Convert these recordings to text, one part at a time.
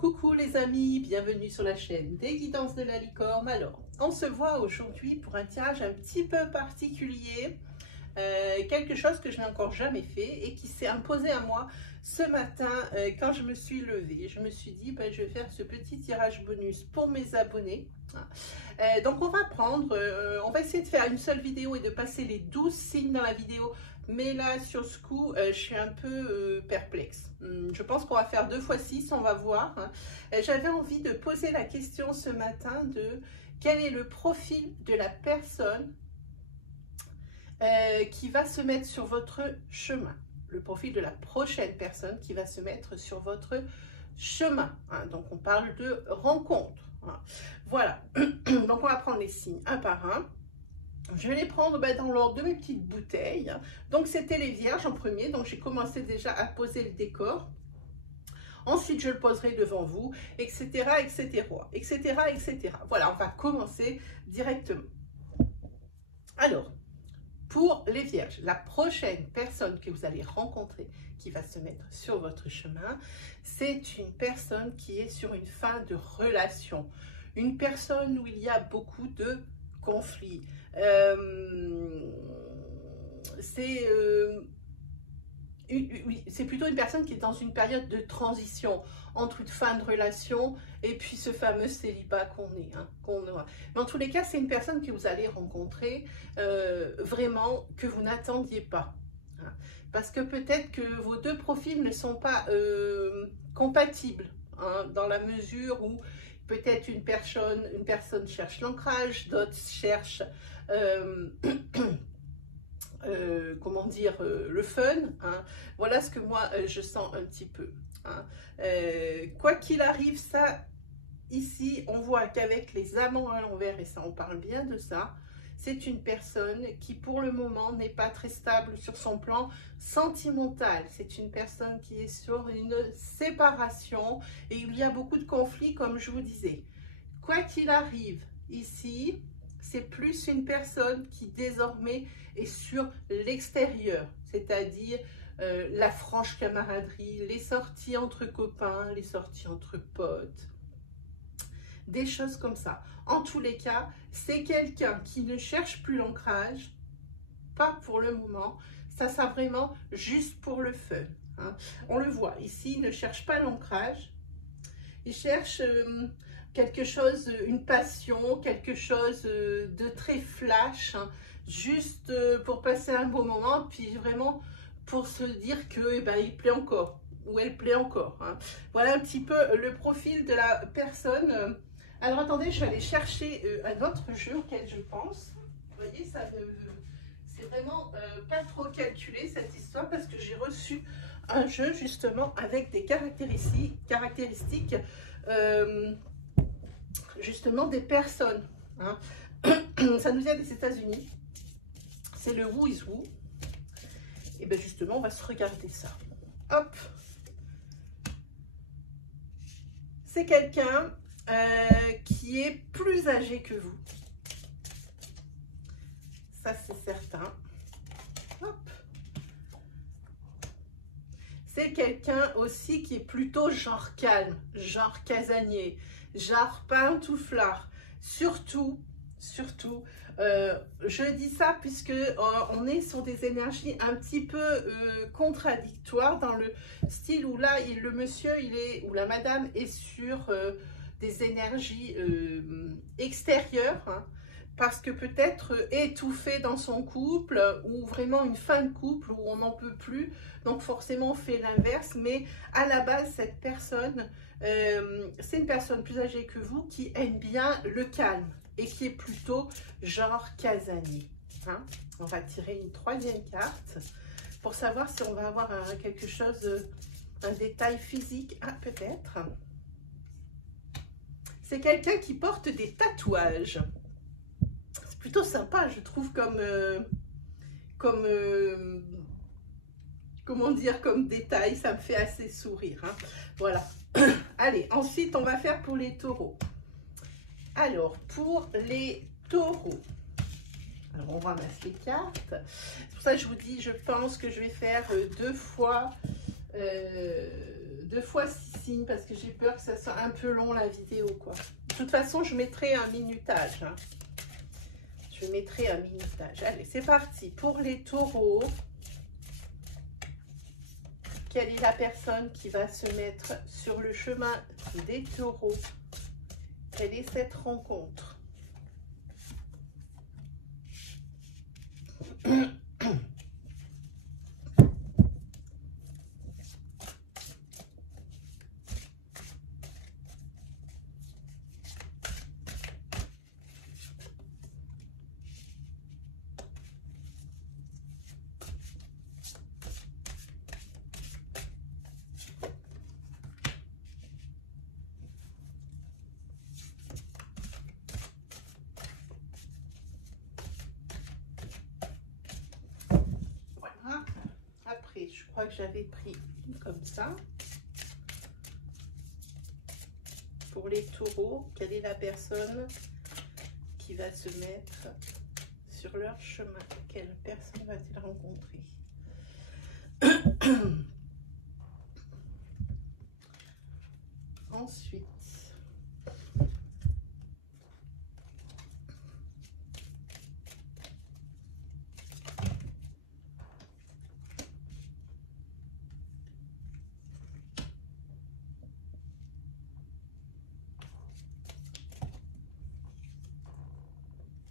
Coucou les amis, bienvenue sur la chaîne des guidances de la licorne. Alors, on se voit aujourd'hui pour un tirage un petit peu particulier, quelque chose que je n'ai encore jamais fait et qui s'est imposé à moi ce matin quand je me suis levée. Je me suis dit, ben, je vais faire ce petit tirage bonus pour mes abonnés. Donc on va prendre, on va essayer de faire une seule vidéo et de passer les 12 signes dans la vidéo. Mais là, sur ce coup, je suis un peu perplexe. Je pense qu'on va faire 2 fois 6, on va voir. J'avais envie de poser la question ce matin de quel est le profil de la personne qui va se mettre sur votre chemin. Le profil de la prochaine personne qui va se mettre sur votre chemin. Donc, on parle de rencontre. Voilà. Donc, on va prendre les signes un par un. Je vais les prendre dans l'ordre de mes petites bouteilles. Donc, c'était les vierges en premier. Donc, j'ai commencé déjà à poser le décor. Ensuite, je le poserai devant vous, etc., etc., etc., etc. Voilà, on va commencer directement. Alors, pour les vierges, la prochaine personne que vous allez rencontrer qui va se mettre sur votre chemin, c'est une personne qui est sur une fin de relation. Une personne où il y a beaucoup de conflits. C'est plutôt une personne qui est dans une période de transition entre une fin de relation et puis ce fameux célibat qu'on est. Mais en tous les cas, c'est une personne que vous allez rencontrer vraiment que vous n'attendiez pas. Parce que peut-être que vos deux profils ne sont pas compatibles, dans la mesure où peut-être une personne cherche l'ancrage, d'autres cherchent comment dire, le fun. Voilà ce que moi je sens un petit peu. Quoi qu'il arrive, ça, ici, on voit qu'avec les amants à l'envers, et ça, on parle bien de ça, c'est une personne qui, pour le moment, n'est pas très stable sur son plan sentimental. C'est une personne qui est sur une séparation et il y a beaucoup de conflits, comme je vous disais. Quoi qu'il arrive, ici, c'est plus une personne qui, désormais, est sur l'extérieur, c'est-à-dire la franche camaraderie, les sorties entre copains, les sorties entre potes, des choses comme ça. En tous les cas, c'est quelqu'un qui ne cherche plus l'ancrage, pas pour le moment, ça sera vraiment juste pour le fun. On le voit, ici, il ne cherche pas l'ancrage, il cherche quelque chose, une passion, quelque chose de très flash, juste pour passer un bon moment, puis vraiment pour se dire que il plaît encore, ou elle plaît encore. Voilà un petit peu le profil de la personne. Alors attendez, je vais aller chercher un autre jeu auquel je pense. Vous voyez, ça c'est vraiment pas trop calculé cette histoire parce que j'ai reçu un jeu justement avec des caractéristiques justement des personnes. Ça nous vient des États-Unis. C'est le Who is Who. Et bien justement, on va se regarder ça. Hop. C'est quelqu'un qui est plus âgé que vous. Ça, c'est certain. Hop. C'est quelqu'un aussi qui est plutôt genre calme, genre casanier, genre pantouflard. Surtout, je dis ça puisque on est sur des énergies un petit peu contradictoires dans le style où là, le monsieur, ou la madame est sur des énergies extérieures, parce que peut-être étouffé dans son couple ou vraiment une fin de couple où on n'en peut plus, donc forcément on fait l'inverse, mais à la base cette personne, c'est une personne plus âgée que vous qui aime bien le calme et qui est plutôt genre casanier. On va tirer une troisième carte pour savoir si on va avoir quelque chose, un détail physique, peut-être. C'est quelqu'un qui porte des tatouages. C'est plutôt sympa, je trouve, comment dire, comme détail. Ça me fait assez sourire. Voilà. Allez, ensuite, on va faire pour les taureaux. Alors, pour les taureaux, alors on ramasse les cartes. C'est pour ça que je vous dis, je pense que je vais faire 2 fois 6 signe parce que j'ai peur que ça soit un peu long la vidéo, quoi. De toute façon, je mettrai un minutage. Hein. Je mettrai un minutage. Allez, c'est parti. Pour les taureaux, quelle est la personne qui va se mettre sur le chemin des taureaux? Quelle est cette rencontre? Je crois que j'avais pris comme ça. Pour les taureaux, quelle est la personne qui va se mettre sur leur chemin? Quelle personne va-t-il rencontrer? Ensuite,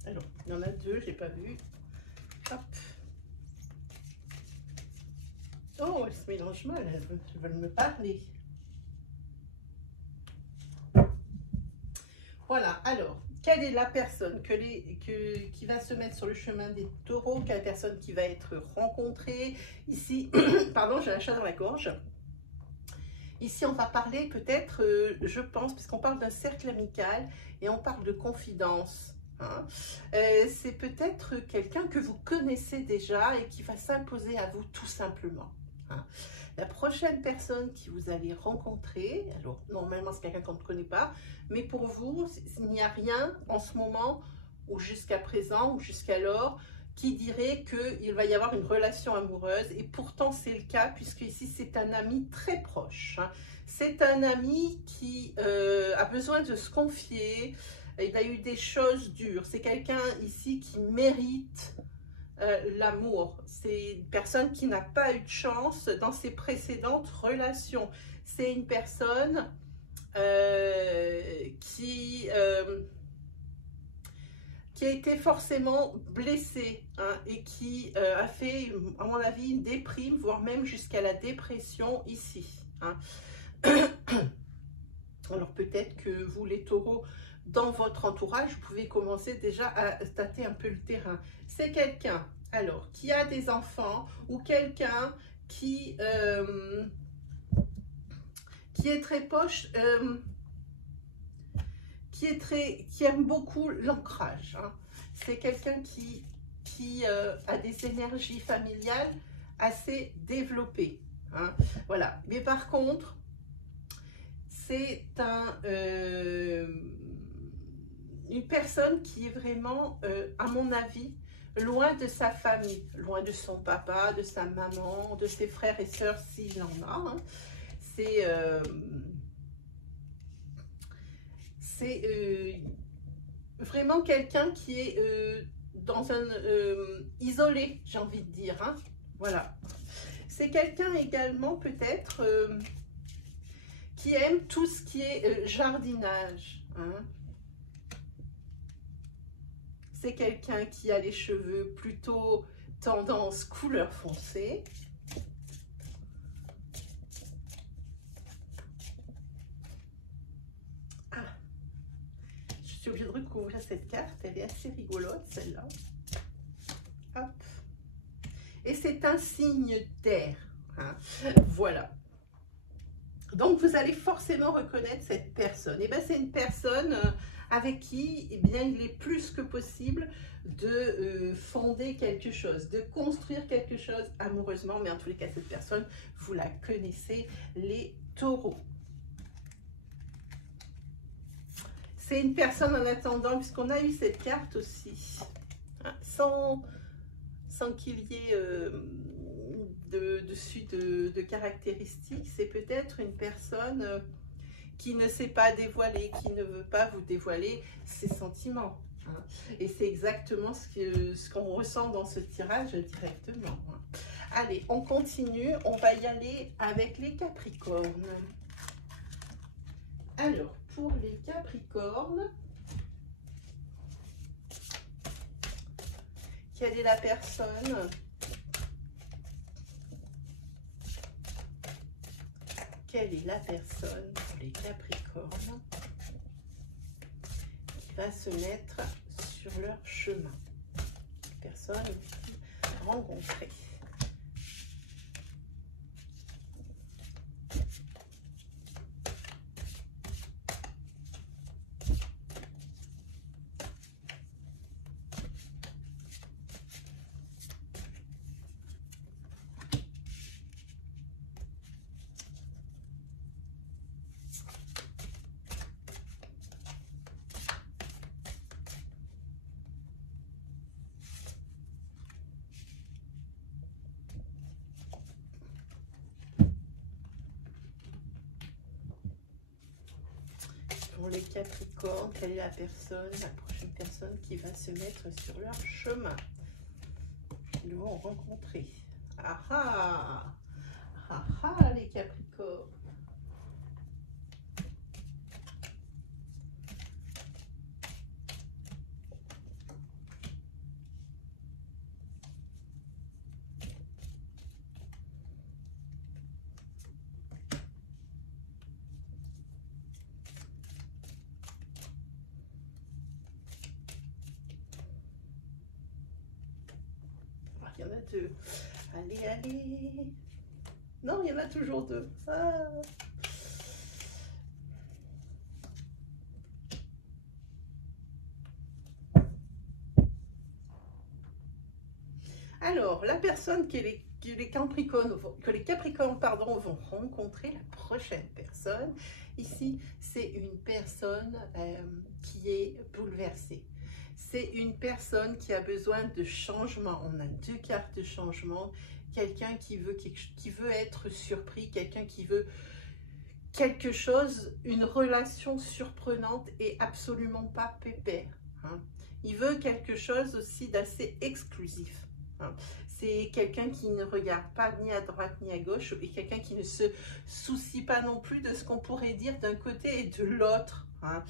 alors, il y en a deux, j'ai pas vu. Hop. Oh, elles se mélangent mal, elles veulent me parler. Voilà, alors, quelle est la personne qui va se mettre sur le chemin des taureaux? Quelle personne qui va être rencontrée? Ici, pardon, j'ai un chat dans la gorge. Ici, on va parler peut-être, je pense, puisqu'on parle d'un cercle amical et on parle de confidence. Hein. C'est peut-être quelqu'un que vous connaissez déjà et qui va s'imposer à vous tout simplement. Hein. La prochaine personne qui vous allez rencontrer, alors normalement c'est quelqu'un qu'on ne connaît pas, mais pour vous, il n'y a rien en ce moment ou jusqu'à présent ou jusqu'alors qui dirait qu'il va y avoir une relation amoureuse, et pourtant c'est le cas puisque ici c'est un ami très proche. Hein. C'est un ami qui a besoin de se confier, il a eu des choses dures, c'est quelqu'un ici qui mérite l'amour. C'est une personne qui n'a pas eu de chance dans ses précédentes relations. C'est une personne qui a été forcément blessée, hein, et qui a fait, à mon avis, une déprime, voire même jusqu'à la dépression ici. Hein. Alors peut-être que vous, les taureaux, dans votre entourage, vous pouvez commencer déjà à tâter un peu le terrain. C'est quelqu'un, alors, qui a des enfants ou quelqu'un qui est très poche, qui aime beaucoup l'ancrage. Hein. C'est quelqu'un qui a des énergies familiales assez développées. Hein. Voilà. Mais par contre, c'est une personne qui est vraiment, à mon avis, loin de sa famille, loin de son papa, de sa maman, de ses frères et sœurs, s'il en a. Hein. C'est vraiment quelqu'un qui est dans un isolé, j'ai envie de dire. Hein. Voilà. C'est quelqu'un également peut-être qui aime tout ce qui est jardinage. Hein. C'est quelqu'un qui a les cheveux plutôt tendance couleur foncée. Ah, je suis obligée de recouvrir cette carte, elle est assez rigolote celle-là. Hop. Et c'est un signe d'air. Hein. Voilà. Donc vous allez forcément reconnaître cette personne. Et bien c'est une personne avec qui, eh bien, il est plus que possible de fonder quelque chose, de construire quelque chose amoureusement. Mais en tous les cas, cette personne, vous la connaissez, les taureaux. C'est une personne en attendant, puisqu'on a eu cette carte aussi, hein, sans qu'il y ait dessus de caractéristiques, c'est peut-être une personne qui ne sait pas dévoiler, qui ne veut pas vous dévoiler ses sentiments. Hein. Et c'est exactement ce qu'on ressent dans ce tirage directement. Hein. Allez, on continue, on va y aller avec les Capricornes. Alors, pour les Capricornes, quelle est la personne quelle est la personne pour les Capricornes qui va se mettre sur leur chemin? Personne rencontrée. Pour les Capricornes, quelle est la prochaine personne qui va se mettre sur leur chemin? Ils vont rencontrer. Ah ah! Ah ah, les Capricornes! Il y en a deux. Allez, allez. Non, il y en a toujours deux. Ah. Alors, la personne que les Capricornes vont rencontrer, la prochaine personne, ici, c'est une personne qui est bouleversée. C'est une personne qui a besoin de changement. On a deux cartes de changement. Quelqu'un qui veut être surpris, quelqu'un qui veut quelque chose, une relation surprenante et absolument pas pépère. Hein. Il veut quelque chose aussi d'assez exclusif. Hein. C'est quelqu'un qui ne regarde pas ni à droite ni à gauche et quelqu'un qui ne se soucie pas non plus de ce qu'on pourrait dire d'un côté et de l'autre. Hein.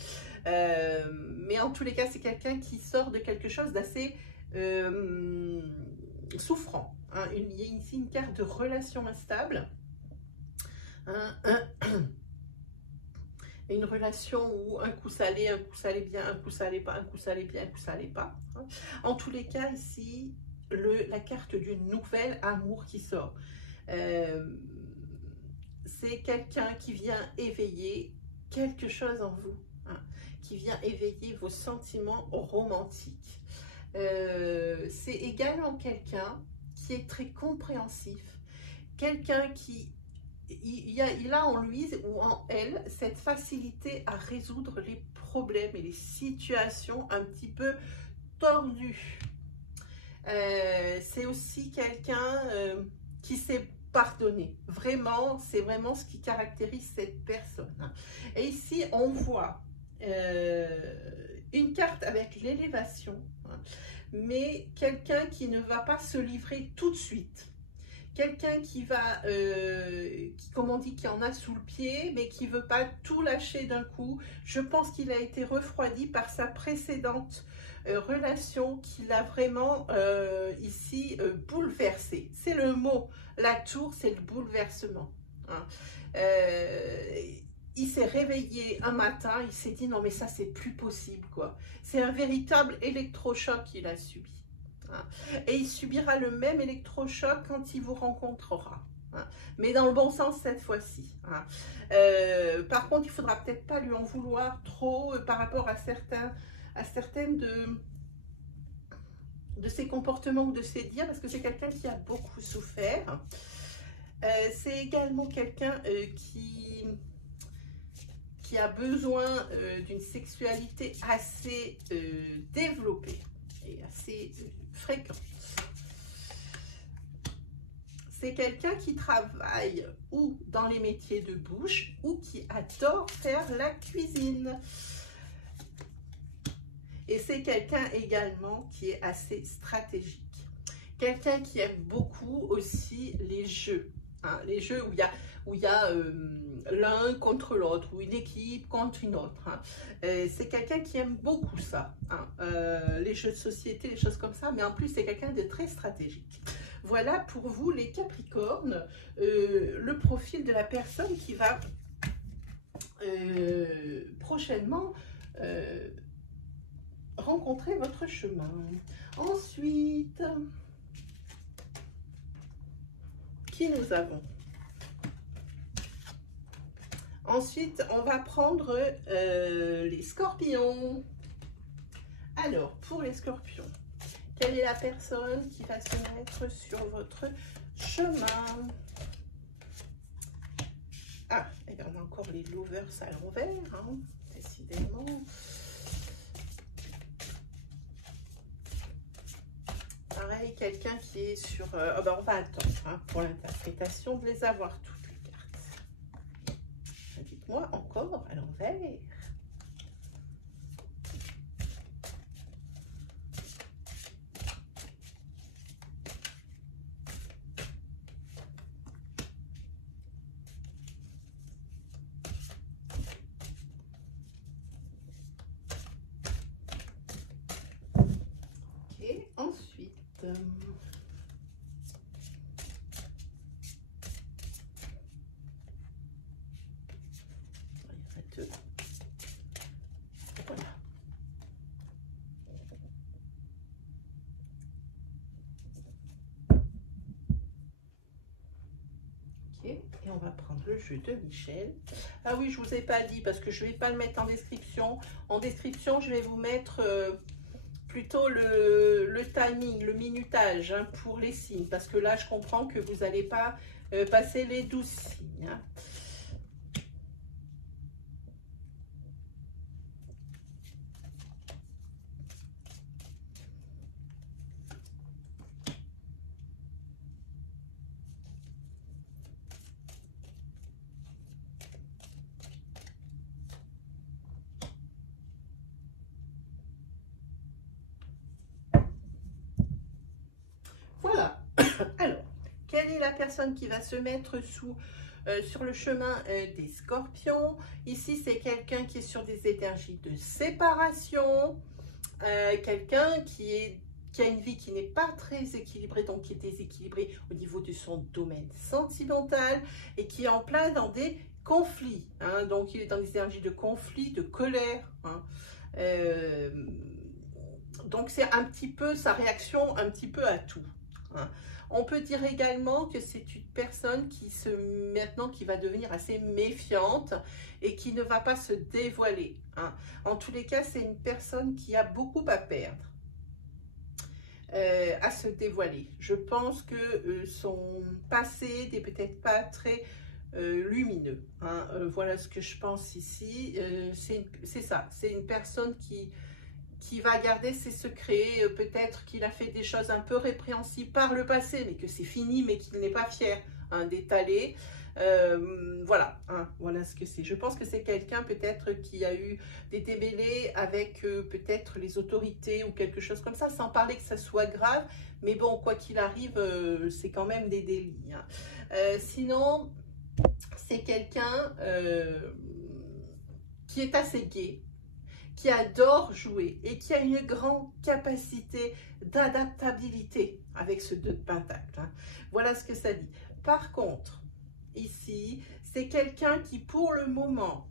Mais en tous les cas, c'est quelqu'un qui sort de quelque chose d'assez souffrant. Hein. Il y a ici une carte de relation instable. Hein. Une relation où un coup ça allait bien, un coup ça allait pas, un coup ça allait bien, un coup ça allait pas. Hein. En tous les cas, ici, la carte du nouvel amour qui sort. C'est quelqu'un qui vient éveiller quelque chose en vous, hein, qui vient éveiller vos sentiments romantiques. C'est également quelqu'un qui est très compréhensif, quelqu'un qui il a en lui ou en elle cette facilité à résoudre les problèmes et les situations un petit peu tordues. C'est aussi quelqu'un qui sait pardonner. Vraiment, c'est vraiment ce qui caractérise cette personne. Et ici, on voit une carte avec l'élévation, hein, mais quelqu'un qui ne va pas se livrer tout de suite. Quelqu'un qui va, comme on dit, qui en a sous le pied, mais qui ne veut pas tout lâcher d'un coup. Je pense qu'il a été refroidi par sa précédente relation qui l'a vraiment ici bouleversé. C'est le mot, la tour, c'est le bouleversement. Hein. Il s'est réveillé un matin, il s'est dit non mais ça c'est plus possible quoi. C'est un véritable électrochoc qu'il a subi. Hein. Et il subira le même électrochoc quand il vous rencontrera. Hein. Mais dans le bon sens cette fois-ci. Hein. Par contre, il ne faudra peut-être pas lui en vouloir trop par rapport à certaines de ses comportements ou de ses dires, parce que c'est quelqu'un qui a beaucoup souffert. C'est également quelqu'un qui a besoin d'une sexualité assez développée et assez fréquente. c'est quelqu'un qui travaille ou dans les métiers de bouche ou qui adore faire la cuisine. Et c'est quelqu'un également qui est assez stratégique. Quelqu'un qui aime beaucoup aussi les jeux. Hein, les jeux où il y a l'un contre l'autre, ou une équipe contre une autre. Hein. C'est quelqu'un qui aime beaucoup ça. Hein. Les jeux de société, les choses comme ça. Mais en plus, c'est quelqu'un de très stratégique. Voilà pour vous les Capricornes, le profil de la personne qui va prochainement rencontrer votre chemin. Ensuite, qui nous avons? Ensuite, on va prendre les Scorpions. Alors, pour les Scorpions, quelle est la personne qui va se mettre sur votre chemin? Ah, et bien on a encore les lovers à l'envers, hein, décidément. Pareil, quelqu'un qui est sur... oh ben on va attendre hein, pour l'interprétation de les avoir toutes les cartes. Dites-moi encore à l'envers. Ok, ensuite... Voilà. Ok, et on va prendre le jeu de Michel. Ah oui, je vous ai pas dit parce que je vais pas le mettre en description. En description, je vais vous mettre plutôt le timing, le minutage hein, pour les signes. Parce que là, je comprends que vous n'allez pas passer les 12 signes. Hein. Voilà. Alors, quelle est la personne qui va se mettre sur le chemin des Scorpions? Ici, c'est quelqu'un qui est sur des énergies de séparation, quelqu'un qui a une vie qui n'est pas très équilibrée, donc qui est déséquilibrée au niveau de son domaine sentimental et qui est en plein dans des conflits. Hein, donc, il est dans des énergies de conflit, de colère. Hein, donc, c'est un petit peu sa réaction un petit peu à tout. Hein. On peut dire également que c'est une personne qui va devenir assez méfiante et qui ne va pas se dévoiler. Hein. En tous les cas, c'est une personne qui a beaucoup à perdre, à se dévoiler. Je pense que son passé n'est peut-être pas très lumineux. Hein. Voilà ce que je pense ici. C'est ça, c'est une personne qui va garder ses secrets, peut-être qu'il a fait des choses un peu répréhensibles par le passé, mais que c'est fini, mais qu'il n'est pas fier hein, d'étaler. Voilà, hein, voilà ce que c'est. Je pense que c'est quelqu'un peut-être qui a eu des démêlés avec peut-être les autorités ou quelque chose comme ça, sans parler que ça soit grave, mais bon, quoi qu'il arrive, c'est quand même des délits. Hein. Sinon, c'est quelqu'un qui est assez gai, qui adore jouer et qui a une grande capacité d'adaptabilité avec ce 2 de Pentacle. Hein. Voilà ce que ça dit. Par contre, ici, c'est quelqu'un qui, pour le moment,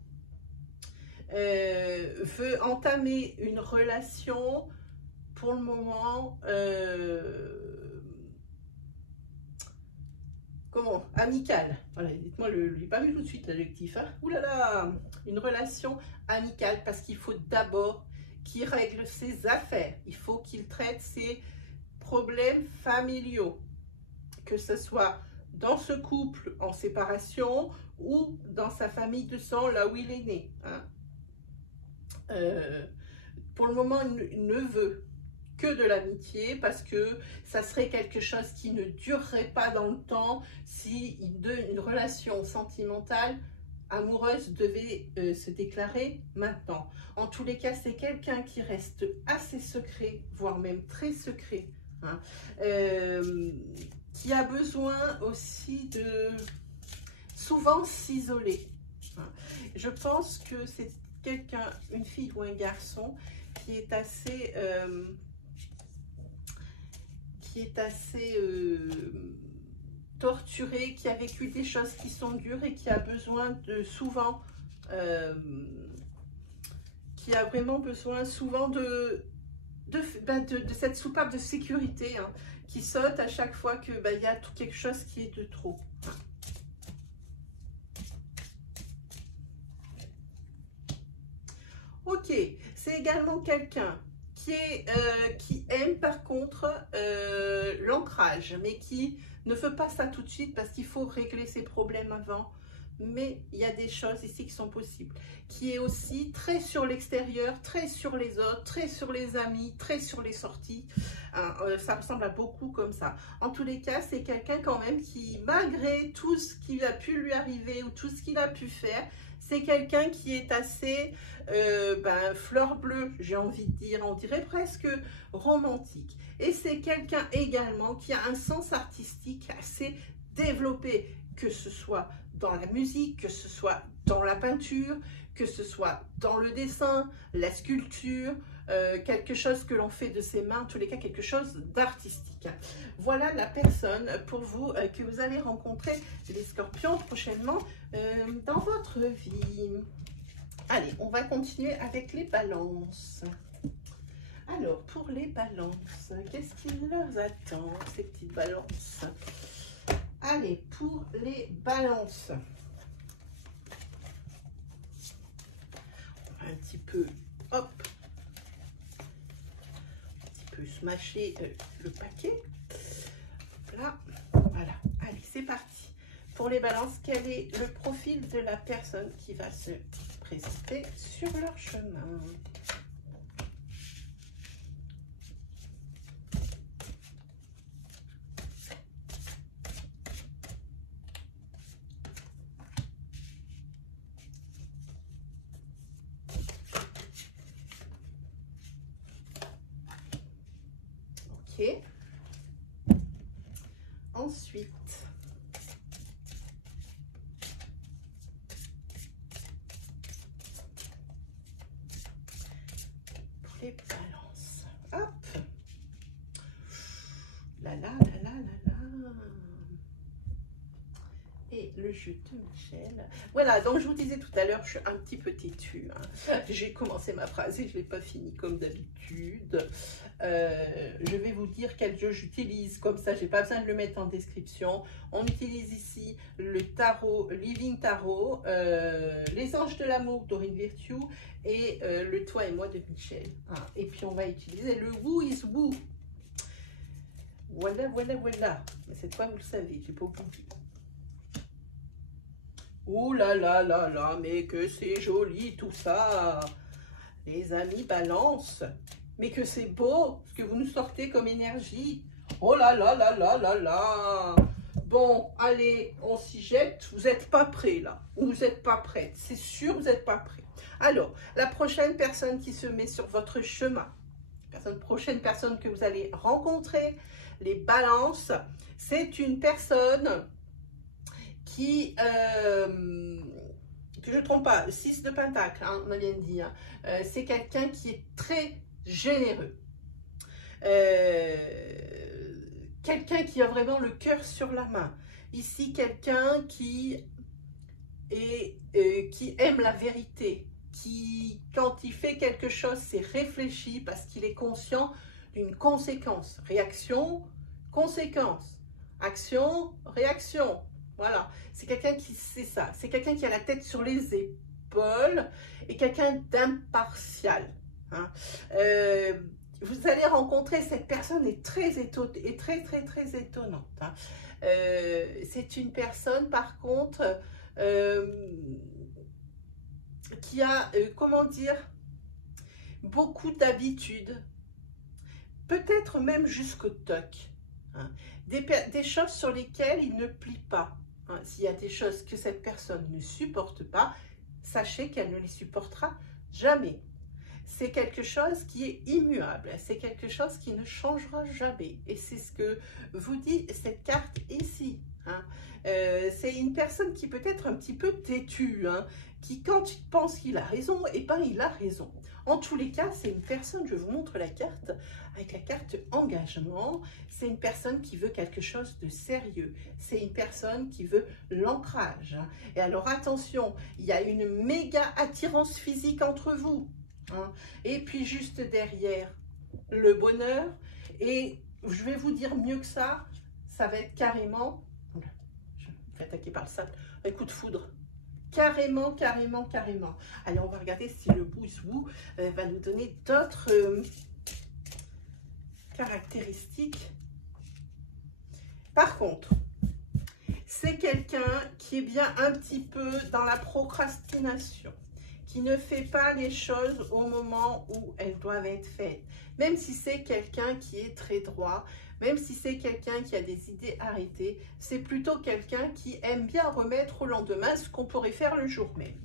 veut entamer une relation, pour le moment, comment? Amicale. Voilà, dites-moi, je n'ai pas vu tout de suite l'adjectif. Hein. Ouh là là, une relation amicale parce qu'il faut d'abord qu'il règle ses affaires. Il faut qu'il traite ses problèmes familiaux. Que ce soit dans ce couple en séparation ou dans sa famille de sang, là où il est né. Hein. Pour le moment, il ne veut que de l'amitié, parce que ça serait quelque chose qui ne durerait pas dans le temps si une relation sentimentale, amoureuse devait se déclarer maintenant. En tous les cas, c'est quelqu'un qui reste assez secret, voire même très secret, hein, qui a besoin aussi de souvent s'isoler. Hein. Je pense que c'est quelqu'un, une fille ou un garçon qui est assez torturé, qui a vécu des choses qui sont dures et qui a besoin de souvent, qui a vraiment besoin souvent de cette soupape de sécurité, hein, qui saute à chaque fois que y a quelque chose qui est de trop. Ok, c'est également quelqu'un qui aime par contre l'ancrage, mais qui ne veut pas ça tout de suite parce qu'il faut régler ses problèmes avant. Mais il y a des choses ici qui sont possibles. Qui est aussi très sur l'extérieur, très sur les autres, très sur les amis, très sur les sorties. Hein, ça ressemble à beaucoup comme ça. En tous les cas, c'est quelqu'un quand même qui, malgré tout ce qui a pu lui arriver ou tout ce qu'il a pu faire, c'est quelqu'un qui est assez fleur bleue, j'ai envie de dire, on dirait presque romantique. Et c'est quelqu'un également qui a un sens artistique assez développé, que ce soit dans la musique, que ce soit dans la peinture, que ce soit dans le dessin, la sculpture, quelque chose que l'on fait de ses mains, en tous les cas quelque chose d'artistique. Voilà la personne pour vous que vous allez rencontrer, les scorpions, prochainement dans votre vie. Allez, on va continuer avec les balances. Alors, pour les balances, qu'est-ce qui leur attend, ces petites balances? Allez, pour les balances, on va un petit peu, hop, un petit peu smasher le paquet. Là, voilà. Allez, c'est parti. Pour les balances, quel est le profil de la personne qui va se présenter sur leur chemin? Ok. Ensuite, pour les balances, hop, là là là là là là, et le jeu de Michel. Voilà, donc je vous disais tout à l'heure, je suis un petit peu têtue, hein. J'ai commencé ma phrase et je ne l'ai pas finie comme d'habitude. Je vais vous dire quel jeu j'utilise, comme ça j'ai pas besoin de le mettre en description. On utilise ici le tarot, Living Tarot, les anges de l'amour d'Aurine Virtue et le Toi et moi de Michel. Hein. Et puis on va utiliser le Who is Who. Voilà, voilà, voilà. Mais cette fois vous le savez, j'ai pas oublié. Ouh là là là là, mais que c'est joli tout ça. Les amis balance. Mais que c'est beau ce que vous nous sortez comme énergie. Oh là là là là là là. Bon, allez, on s'y jette. Vous n'êtes pas prêts là. Ou vous n'êtes pas prête. C'est sûr, vous n'êtes pas prêts. Alors, la prochaine personne qui se met sur votre chemin, prochaine personne que vous allez rencontrer, les balances, c'est une personne qui, que je ne trompe pas, 6 de pentacle, hein, on vient de dire, c'est quelqu'un qui est très généreux. Quelqu'un qui a vraiment le cœur sur la main. Ici, quelqu'un qui aime la vérité, qui, quand il fait quelque chose, c'est réfléchi parce qu'il est conscient d'une conséquence. Réaction, conséquence. Action, réaction. Voilà, c'est quelqu'un qui sait ça. C'est quelqu'un qui a la tête sur les épaules et quelqu'un d'impartial. Hein. Vous allez rencontrer cette personne est très étonnante. Hein. C'est une personne, par contre, qui a, comment dire, beaucoup d'habitudes, peut-être même jusqu'au toc. Hein. Des choses sur lesquelles il ne plie pas. Hein. S'il y a des choses que cette personne ne supporte pas, sachez qu'elle ne les supportera jamais. C'est quelque chose qui est immuable, c'est quelque chose qui ne changera jamais. Et c'est ce que vous dit cette carte ici. Hein. C'est une personne qui peut être un petit peu têtue, hein, qui quand il pense qu'il a raison, eh ben il a raison. En tous les cas, c'est une personne, je vous montre la carte, avec la carte engagement, c'est une personne qui veut quelque chose de sérieux, c'est une personne qui veut l'ancrage. Hein. Et alors attention, il y a une méga attirance physique entre vous. Hein. Et puis juste derrière, le bonheur. Et je vais vous dire mieux que ça va être carrément, je me fais attaquer par le sable, un coup de foudre. Carrément, carrément, carrément. Allez, on va regarder si le bouzou va nous donner d'autres caractéristiques. Par contre, c'est quelqu'un qui est bien un petit peu dans la procrastination, qui ne fait pas les choses au moment où elles doivent être faites. Même si c'est quelqu'un qui est très droit, même si c'est quelqu'un qui a des idées arrêtées, c'est plutôt quelqu'un qui aime bien remettre au lendemain ce qu'on pourrait faire le jour même.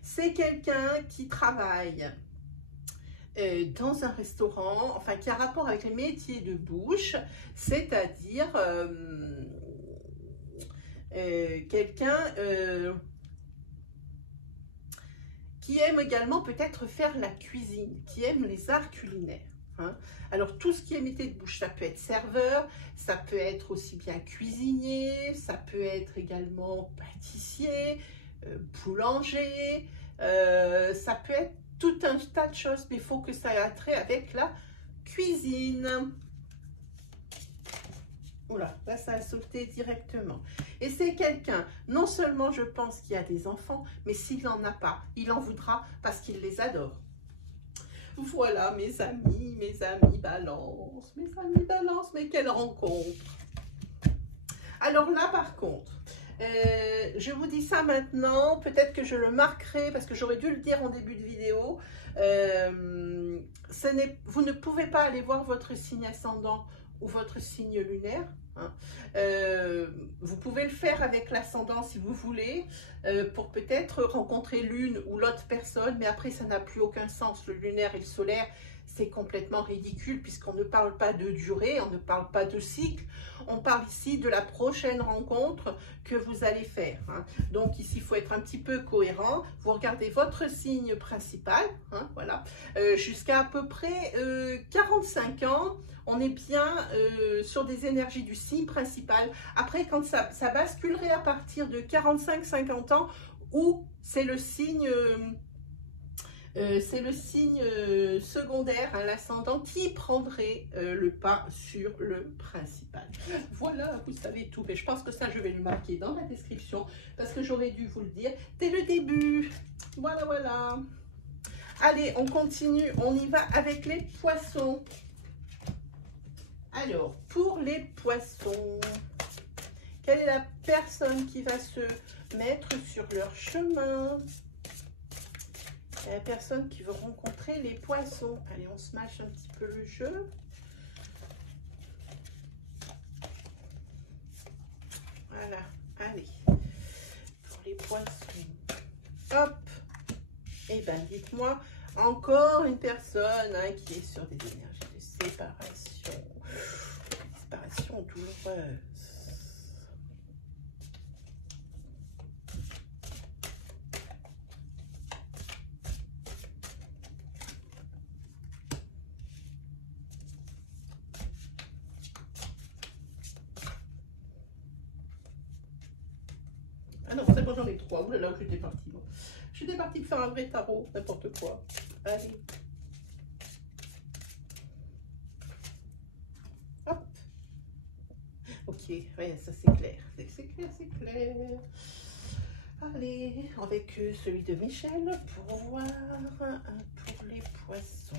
C'est quelqu'un qui travaille dans un restaurant, enfin qui a rapport avec les métiers de bouche, c'est-à-dire quelqu'un qui aime également peut-être faire la cuisine, qui aime les arts culinaires. Hein. Alors tout ce qui est métier de bouche, ça peut être serveur, ça peut être aussi bien cuisinier, ça peut être également pâtissier, boulanger, ça peut être tout un tas de choses, mais il faut que ça ait trait avec la cuisine. Oula, là ça a sauté directement. Et c'est quelqu'un, non seulement je pense qu'il y a des enfants, mais s'il n'en a pas, il en voudra parce qu'il les adore. Voilà mes amis balance, mais quelle rencontre. Alors là par contre, je vous dis ça maintenant, peut-être que je le marquerai parce que j'aurais dû le dire en début de vidéo. Vous ne pouvez pas aller voir votre signe ascendant ou votre signe lunaire. Hein. Vous pouvez le faire avec l'ascendant si vous voulez, pour peut-être rencontrer l'une ou l'autre personne, mais après ça n'a plus aucun sens. Le lunaire et le solaire, c'est complètement ridicule puisqu'on ne parle pas de durée, on ne parle pas de cycle, on parle ici de la prochaine rencontre que vous allez faire. Hein. Donc ici, il faut être un petit peu cohérent. Vous regardez votre signe principal, hein, voilà, jusqu'à à peu près 45 ans, on est bien sur des énergies du signe principal. Après, quand ça basculerait à partir de 45-50 ans, où c'est le signe... secondaire, hein, l'ascendant, qui prendrait le pas sur le principal. Voilà, vous savez tout. Mais je pense que ça, je vais le marquer dans la description parce que j'aurais dû vous le dire dès le début. Voilà, voilà. Allez, on continue. On y va avec les poissons. Alors, pour les poissons, quelle est la personne qui va se mettre sur leur chemin? La personne qui veut rencontrer les poissons. Allez, on smash un petit peu le jeu. Voilà, allez. Pour les poissons. Hop. Et bien, dites-moi, encore une personne hein, qui est sur des énergies de séparation. Séparation douloureuse. Ah non, c'est bon, j'en ai trois. Ouh là là, j'étais partie. Bon. J'étais partie pour faire un vrai tarot, n'importe quoi. Allez. Hop. Ok, ouais, ça c'est clair. C'est clair, c'est clair. Allez, avec celui de Michel pour voir pour les poissons.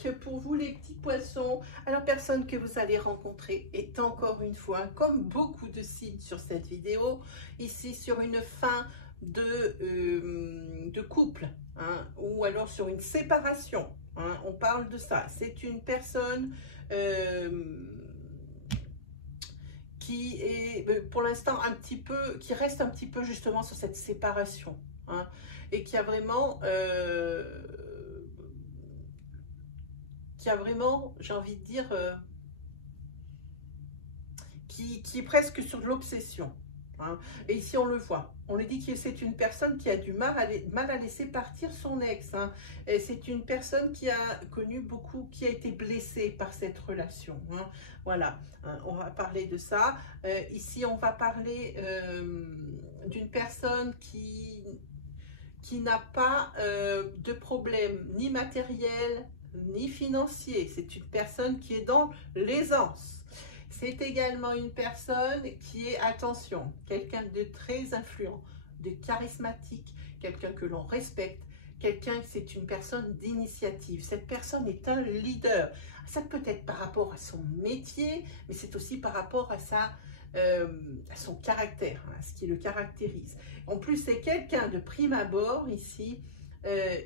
attaque pour vous les petits poissons. Alors, personne que vous allez rencontrer est encore une fois, comme beaucoup de signes sur cette vidéo, ici sur une fin de couple, hein, ou alors sur une séparation. Hein, on parle de ça. C'est une personne qui est pour l'instant un petit peu, qui reste un petit peu justement sur cette séparation, hein, et qui a vraiment, j'ai envie de dire, qui est presque sur de l'obsession. Hein. Et ici, on le voit. On lui dit que c'est une personne qui a du mal à laisser partir son ex. Hein. C'est une personne qui a connu beaucoup, qui a été blessée par cette relation. Hein. Voilà, hein, on va parler de ça. Ici, on va parler d'une personne qui n'a pas de problème ni matériel, ni financier. C'est une personne qui est dans l'aisance. C'est également une personne qui est, attention, quelqu'un de très influent, de charismatique, quelqu'un que l'on respecte, quelqu'un, c'est une personne d'initiative. Cette personne est un leader. Ça peut être par rapport à son métier, mais c'est aussi par rapport à son caractère, hein, ce qui le caractérise. En plus, c'est quelqu'un de prime abord ici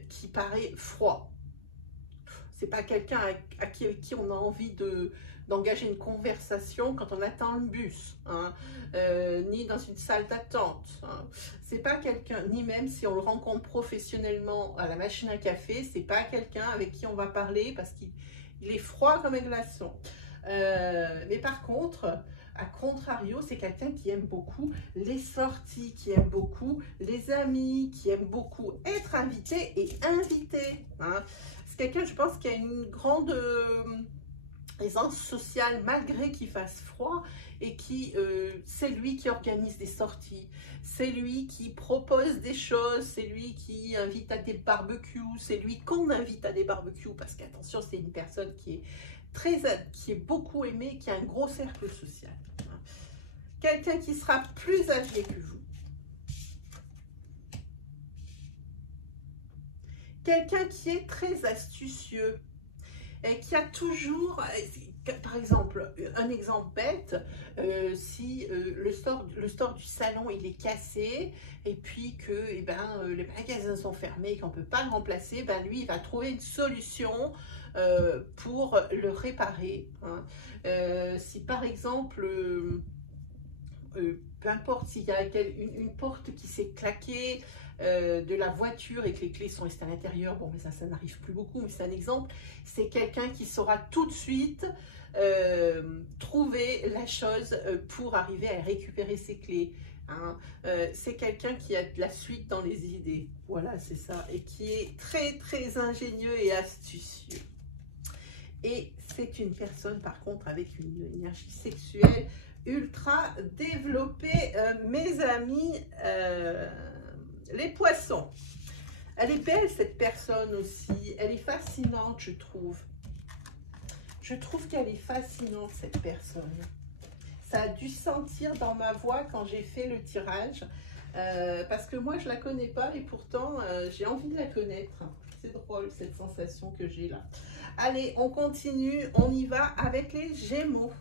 qui paraît froid. C'est pas quelqu'un avec qui on a envie d'engager une conversation quand on attend le bus, hein, ni dans une salle d'attente. Hein. C'est pas quelqu'un, ni même si on le rencontre professionnellement à la machine à café, c'est pas quelqu'un avec qui on va parler parce qu'il est froid comme un glaçon. Mais par contre, à contrario, c'est quelqu'un qui aime beaucoup les sorties, qui aime beaucoup les amis, qui aime beaucoup être invité et invité. Hein. C'est quelqu'un, je pense, qui a une grande aisance sociale malgré qu'il fasse froid et qui, c'est lui qui organise des sorties, c'est lui qui propose des choses, c'est lui qui invite à des barbecues, c'est lui qu'on invite à des barbecues parce qu'attention, c'est une personne qui est beaucoup aimée, qui a un gros cercle social. Hein. Quelqu'un qui sera plus âgé que vous. Quelqu'un qui est très astucieux et qui a toujours, par exemple, un exemple bête, si le store du salon il est cassé et puis que les magasins sont fermés et qu'on ne peut pas le remplacer, ben lui il va trouver une solution pour le réparer. Hein. Si par exemple, peu importe s'il y a une porte qui s'est claquée, de la voiture et que les clés sont restées à l'intérieur, bon mais ça n'arrive plus beaucoup, mais c'est un exemple, c'est quelqu'un qui saura tout de suite trouver la chose pour arriver à récupérer ses clés. Hein. C'est quelqu'un qui a de la suite dans les idées, voilà c'est ça, et qui est très très ingénieux et astucieux. Et c'est une personne par contre avec une énergie sexuelle ultra développée, mes amis. Les poissons, elle est belle cette personne aussi, elle est fascinante je trouve. Je trouve qu'elle est fascinante cette personne. Ça a dû sentir dans ma voix quand j'ai fait le tirage, parce que moi je la connais pas et pourtant j'ai envie de la connaître. C'est drôle cette sensation que j'ai là. Allez, on continue, on y va avec les Gémeaux.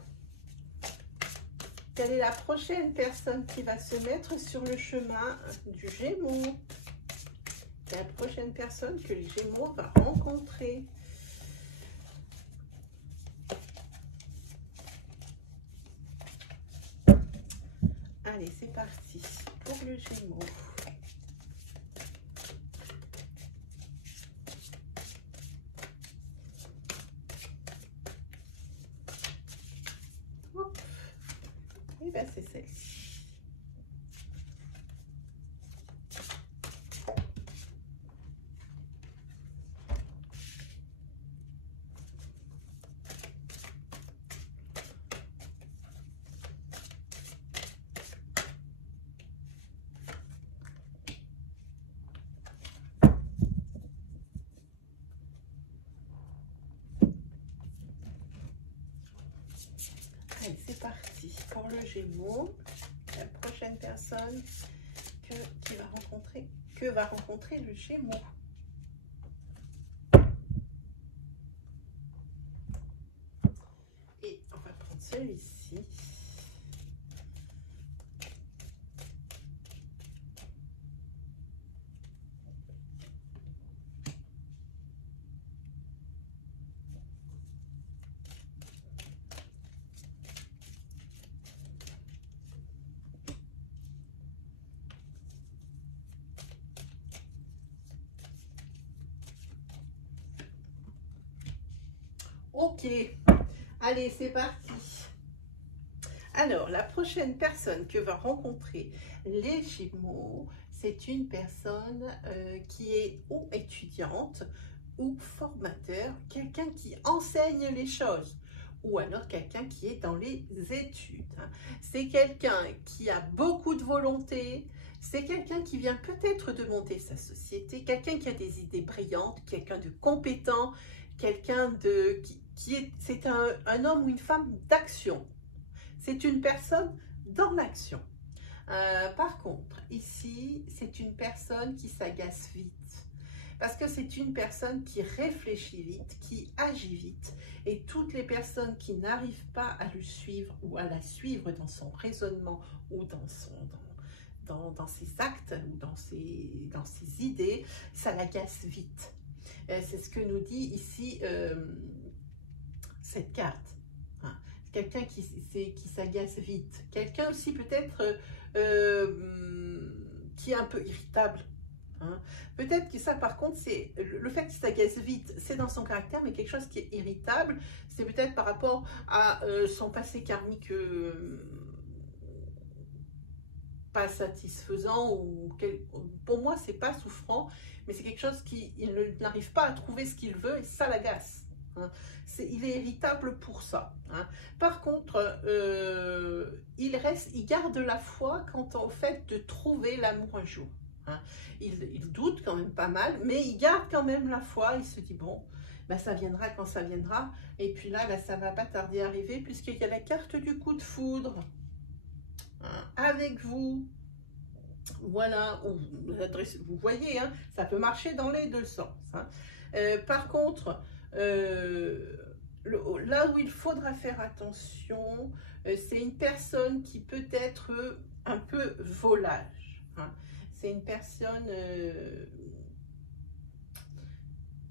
Quelle est la prochaine personne qui va se mettre sur le chemin du Gémeaux? La prochaine personne que les Gémeaux va rencontrer. Allez, c'est parti pour le Gémeaux. Et bien, c'est celle-ci. Allez, c'est parti pour le Gémeaux. La prochaine personne que va rencontrer le Gémeaux. celui-ci. Ok, allez, c'est parti. Alors, la prochaine personne que va rencontrer les Gémeaux, c'est une personne qui est ou étudiante ou formateur, quelqu'un qui enseigne les choses, ou alors quelqu'un qui est dans les études. C'est quelqu'un qui a beaucoup de volonté, c'est quelqu'un qui vient peut-être de monter sa société, quelqu'un qui a des idées brillantes, quelqu'un de compétent, quelqu'un de c'est un homme ou une femme d'action. C'est une personne dans l'action. Par contre, ici, c'est une personne qui s'agace vite. Parce que c'est une personne qui réfléchit vite, qui agit vite. Et toutes les personnes qui n'arrivent pas à le suivre ou à la suivre dans son raisonnement ou dans ses actes ou dans ses idées, ça l'agace vite. C'est ce que nous dit ici cette carte. Hein. Quelqu'un qui s'agace vite. Quelqu'un aussi peut-être qui est un peu irritable. Hein. Peut-être que ça, par contre, c'est le fait qu'il s'agace vite, c'est dans son caractère, mais quelque chose qui est irritable, c'est peut-être par rapport à son passé karmique pas satisfaisant, ou pour moi, c'est pas souffrant, mais c'est quelque chose qu'il n'arrive pas à trouver ce qu'il veut et ça l'agace. Hein. Il est irritable pour ça. Hein. Par contre, il garde la foi quant au fait de trouver l'amour un jour. Hein. Il doute quand même pas mal, mais il garde quand même la foi. Il se dit, bon, ben, ça viendra quand ça viendra. Et puis là, ben, ça va pas tarder à arriver, puisqu'il y a la carte du coup de foudre. Hein, avec vous. Voilà, vous voyez, hein, ça peut marcher dans les deux sens. Hein. Par contre, là où il faudra faire attention, c'est une personne qui peut être un peu volage. Hein. C'est une personne...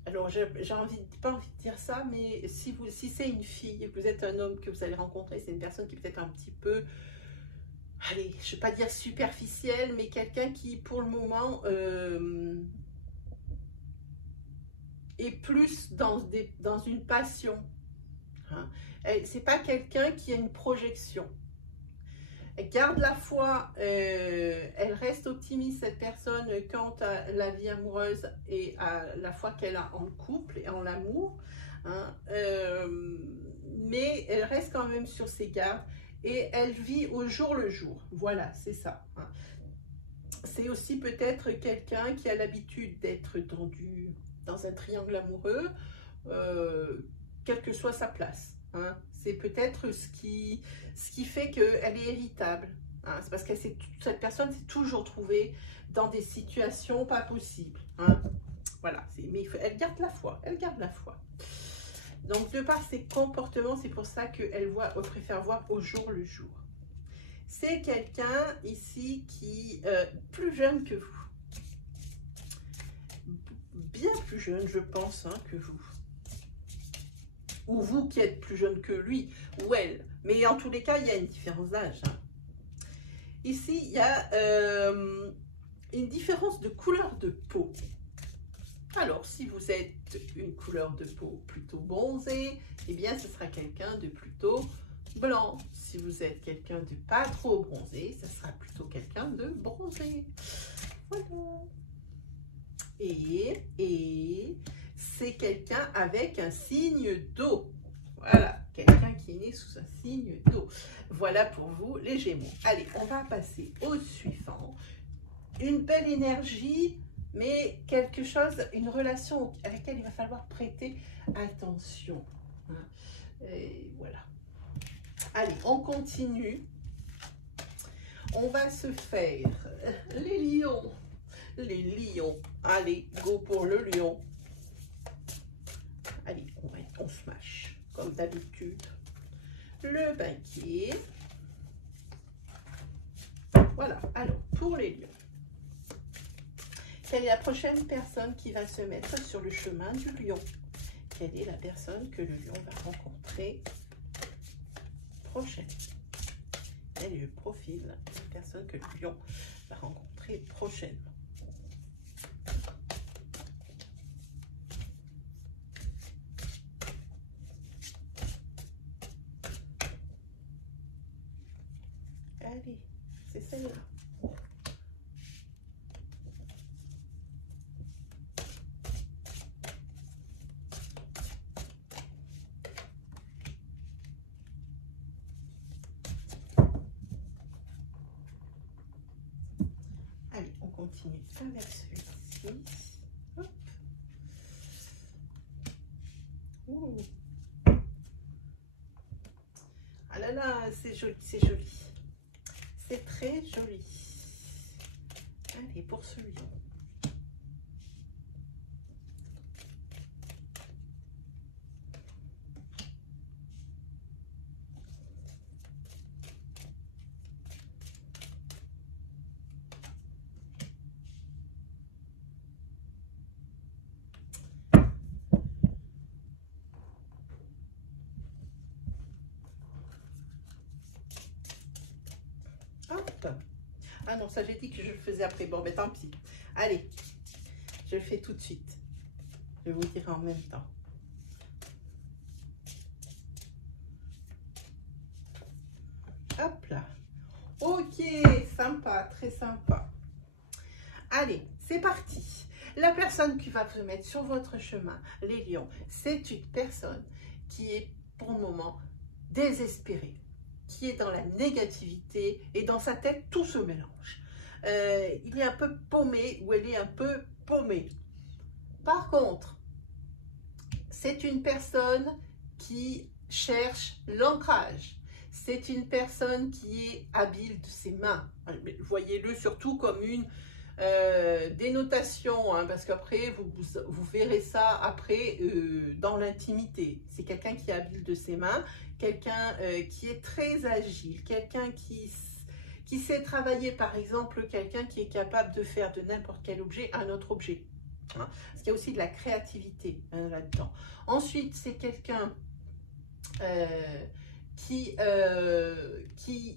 alors, j'ai pas envie de dire ça, mais si c'est une fille, que vous êtes un homme que vous allez rencontrer, c'est une personne qui peut être un petit peu... allez, je ne vais pas dire superficielle, mais quelqu'un qui, pour le moment, est plus dans une passion. Hein. C'est pas quelqu'un qui a une projection. Elle garde la foi, elle reste optimiste, cette personne, quant à la vie amoureuse et à la foi qu'elle a en couple et en l'amour. Hein. Mais elle reste quand même sur ses gardes. Et elle vit au jour le jour. Voilà, c'est ça. Hein. C'est aussi peut-être quelqu'un qui a l'habitude d'être dans un triangle amoureux, quelle que soit sa place. Hein. C'est peut-être ce qui fait qu'elle est irritable. Hein. C'est parce que cette personne s'est toujours trouvée dans des situations pas possibles. Hein. Voilà, mais elle garde la foi. Elle garde la foi. Donc, de par ses comportements, c'est pour ça qu'elle préfère voir au jour le jour. C'est quelqu'un ici qui est plus jeune que vous. Bien plus jeune, je pense, hein, que vous. Ou vous qui êtes plus jeune que lui, ou elle. Mais en tous les cas, il y a une différence d'âge. Hein. Ici, il y a une différence de couleur de peau. Alors, si vous êtes une couleur de peau plutôt bronzée, eh bien, ce sera quelqu'un de plutôt blanc. Si vous êtes quelqu'un de pas trop bronzé, ce sera plutôt quelqu'un de bronzé. Voilà. Et c'est quelqu'un avec un signe d'eau. Voilà, quelqu'un qui est né sous un signe d'eau. Voilà pour vous, les Gémeaux. Allez, on va passer au suivant. Une belle énergie, mais quelque chose, une relation à laquelle il va falloir prêter attention. Hein. Et voilà. Allez, on continue. On va se faire les lions. Les lions. Allez, go pour le lion. Allez, on smash, comme d'habitude. le banquier. Voilà, alors pour les lions, quelle est la prochaine personne qui va se mettre sur le chemin du lion? Quelle est la personne que le lion va rencontrer prochaine? Quel est le profil de la personne que le lion va rencontrer prochainement? Allez, c'est celle-là. Allez, on continue avec celui-ci. Hop. Ouh. Ah là là, c'est joli, c'est joli. C'est très joli. Allez, pour ce lion. Hop. Ah non, ça j'ai dit que je le faisais après. Bon, mais tant pis. Allez, je le fais tout de suite. Je vais vous dire en même temps. Hop là. Ok, sympa, très sympa. Allez, c'est parti. La personne qui va vous mettre sur votre chemin, les lions, c'est une personne qui est pour le moment désespérée, qui est dans la négativité et dans sa tête, tout se mélange. Il est un peu paumé ou elle est un peu paumée. Par contre, c'est une personne qui cherche l'ancrage. C'est une personne qui est habile de ses mains. Voyez-le surtout comme une dénotation, hein, parce qu'après, vous verrez ça après dans l'intimité. C'est quelqu'un qui est habile de ses mains, quelqu'un qui est très agile, quelqu'un qui sait travailler, par exemple, quelqu'un qui est capable de faire de n'importe quel objet un autre objet. Hein, parce qu'il y a aussi de la créativité hein, là-dedans. Ensuite, c'est quelqu'un qui